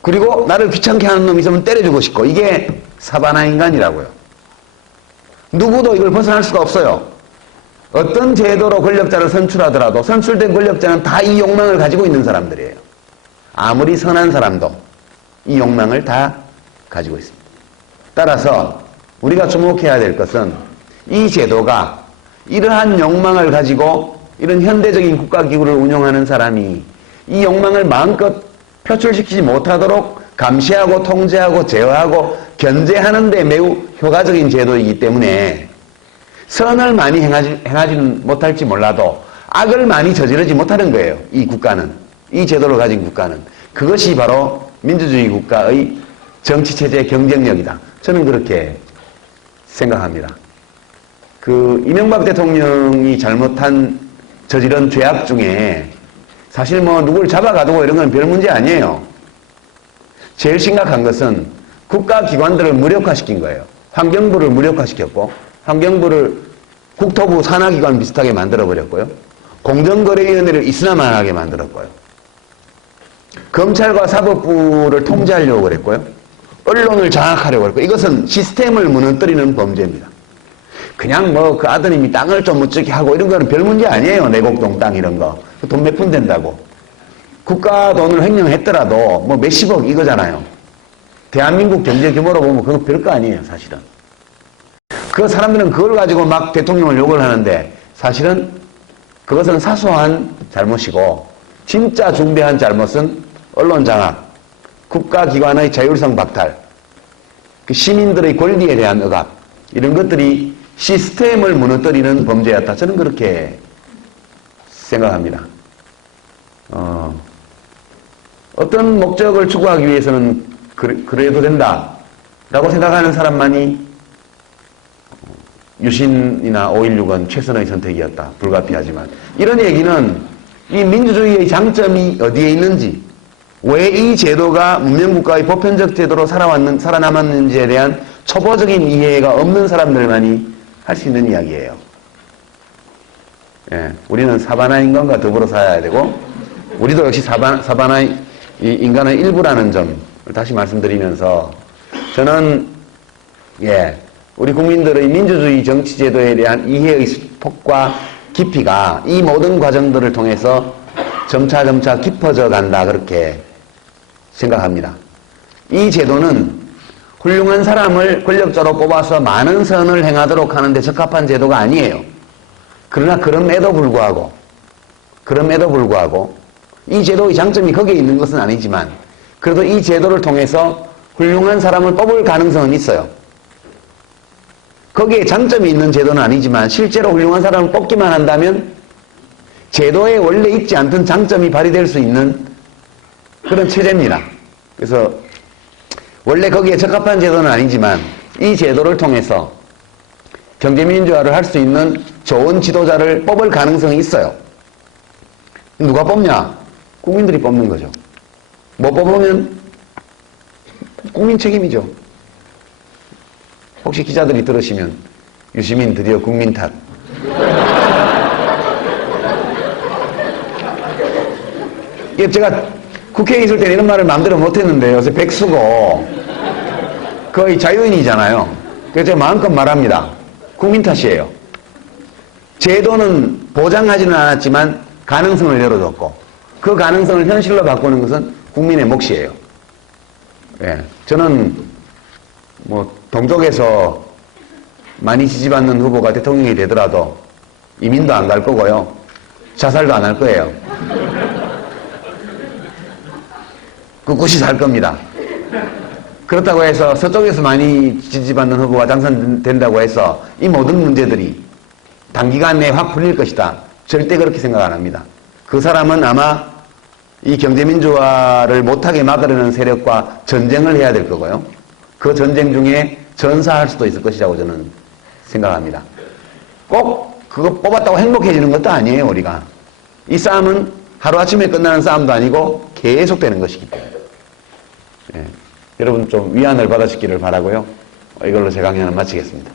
그리고 나를 귀찮게 하는 놈이 있으면 때려주고 싶고 이게 사바나 인간이라고요. 누구도 이걸 벗어날 수가 없어요. 어떤 제도로 권력자를 선출하더라도 선출된 권력자는 다 이 욕망을 가지고 있는 사람들이에요. 아무리 선한 사람도 이 욕망을 다 가지고 있습니다. 따라서 우리가 주목해야 될 것은 이 제도가 이러한 욕망을 가지고 이런 현대적인 국가기구를 운영하는 사람이 이 욕망을 마음껏 표출시키지 못하도록 감시하고 통제하고 제어하고 견제하는 데 매우 효과적인 제도이기 때문에 선을 많이 행하지는 못할지 몰라도 악을 많이 저지르지 못하는 거예요. 이 국가는. 이 제도를 가진 국가는. 그것이 바로 민주주의 국가의 정치체제의 경쟁력이다. 저는 그렇게 생각합니다. 이명박 대통령이 저지른 죄악 중에 사실 누굴 잡아가두고 이런 건 별 문제 아니에요. 제일 심각한 것은 국가기관들을 무력화시킨 거예요. 환경부를 무력화시켰고, 환경부를 국토부 산하기관 비슷하게 만들어버렸고요. 공정거래위원회를 이슬람화하게 만들었고요. 검찰과 사법부를 통제하려고 그랬고요. 언론을 장악하려고 그랬고, 이것은 시스템을 무너뜨리는 범죄입니다. 그냥 뭐 그 아드님이 땅을 좀 어쩌게 하고 이런 거는 별 문제 아니에요. 내곡동 땅 이런 거. 돈 몇 푼 된다고. 국가 돈을 횡령했더라도 뭐 몇십억 이거잖아요. 대한민국 경제 규모로 보면 그거 별거 아니에요, 사실은. 그 사람들은 그걸 가지고 막 대통령을 욕을 하는데 사실은 그것은 사소한 잘못이고 진짜 중대한 잘못은 언론 장악, 국가기관의 자율성 박탈, 그 시민들의 권리에 대한 억압 이런 것들이 시스템을 무너뜨리는 범죄였다. 저는 그렇게 생각합니다. 어떤 목적을 추구하기 위해서는 그래도 된다라고 생각하는 사람만이 유신이나 5.16은 최선의 선택이었다. 불가피하지만. 이런 얘기는 이 민주주의의 장점이 어디에 있는지, 왜 이 제도가 문명국가의 보편적 제도로 살아남았는지에 대한 초보적인 이해가 없는 사람들만이 할 수 있는 이야기예요. 예, 우리는 사바나 인간과 더불어 살아야 되고, 우리도 역시 사바나 인간의 일부라는 점을 다시 말씀드리면서, 저는, 우리 국민들의 민주주의 정치제도에 대한 이해의 폭과 깊이가 이 모든 과정들을 통해서 점차 깊어져 간다, 그렇게 생각합니다. 이 제도는 훌륭한 사람을 권력자로 뽑아서 많은 선을 행하도록 하는데 적합한 제도가 아니에요. 그러나 그럼에도 불구하고 이 제도의 장점이 거기에 있는 것은 아니지만 그래도 이 제도를 통해서 훌륭한 사람을 뽑을 가능성은 있어요. 거기에 장점이 있는 제도는 아니지만 실제로 훌륭한 사람을 뽑기만 한다면 제도에 원래 있지 않던 장점이 발휘될 수 있는 그런 체제입니다. 그래서 원래 거기에 적합한 제도는 아니지만 이 제도를 통해서 경제민주화를 할 수 있는 좋은 지도자를 뽑을 가능성이 있어요. 누가 뽑냐? 국민들이 뽑는 거죠. 못 뽑으면 국민 책임이죠. 혹시 기자들이 들으시면 유시민 드디어 국민 탓. 제가 국회에 있을 때는 이런 말을 마음대로 못했는데 요새 백수고 거의 자유인이잖아요. 그래서 제가 마음껏 말합니다. 국민 탓이에요. 제도는 보장하지는 않았지만 가능성을 열어줬고 그 가능성을 현실로 바꾸는 것은 국민의 몫이에요. 예, 저는 뭐 동족에서 많이 지지받는 후보가 대통령이 되더라도 이민도 안 갈 거고요. 자살도 안 할 거예요. 꿋꿋이 살 겁니다. 그렇다고 해서 서쪽에서 많이 지지받는 후보가 당선된다고 해서 이 모든 문제들이 단기간 내에 확 풀릴 것이다. 절대 그렇게 생각 안 합니다. 그 사람은 아마 이 경제민주화를 못하게 막으려는 세력과 전쟁을 해야 될 거고요. 그 전쟁 중에 전사할 수도 있을 것이라고 저는 생각합니다. 꼭 그거 뽑았다고 행복해지는 것도 아니에요, 우리가. 이 싸움은 하루아침에 끝나는 싸움도 아니고 계속되는 것이기 때문에. 예, 여러분 좀 위안을 받으시기를 바라고요. 이걸로 제 강연을 마치겠습니다.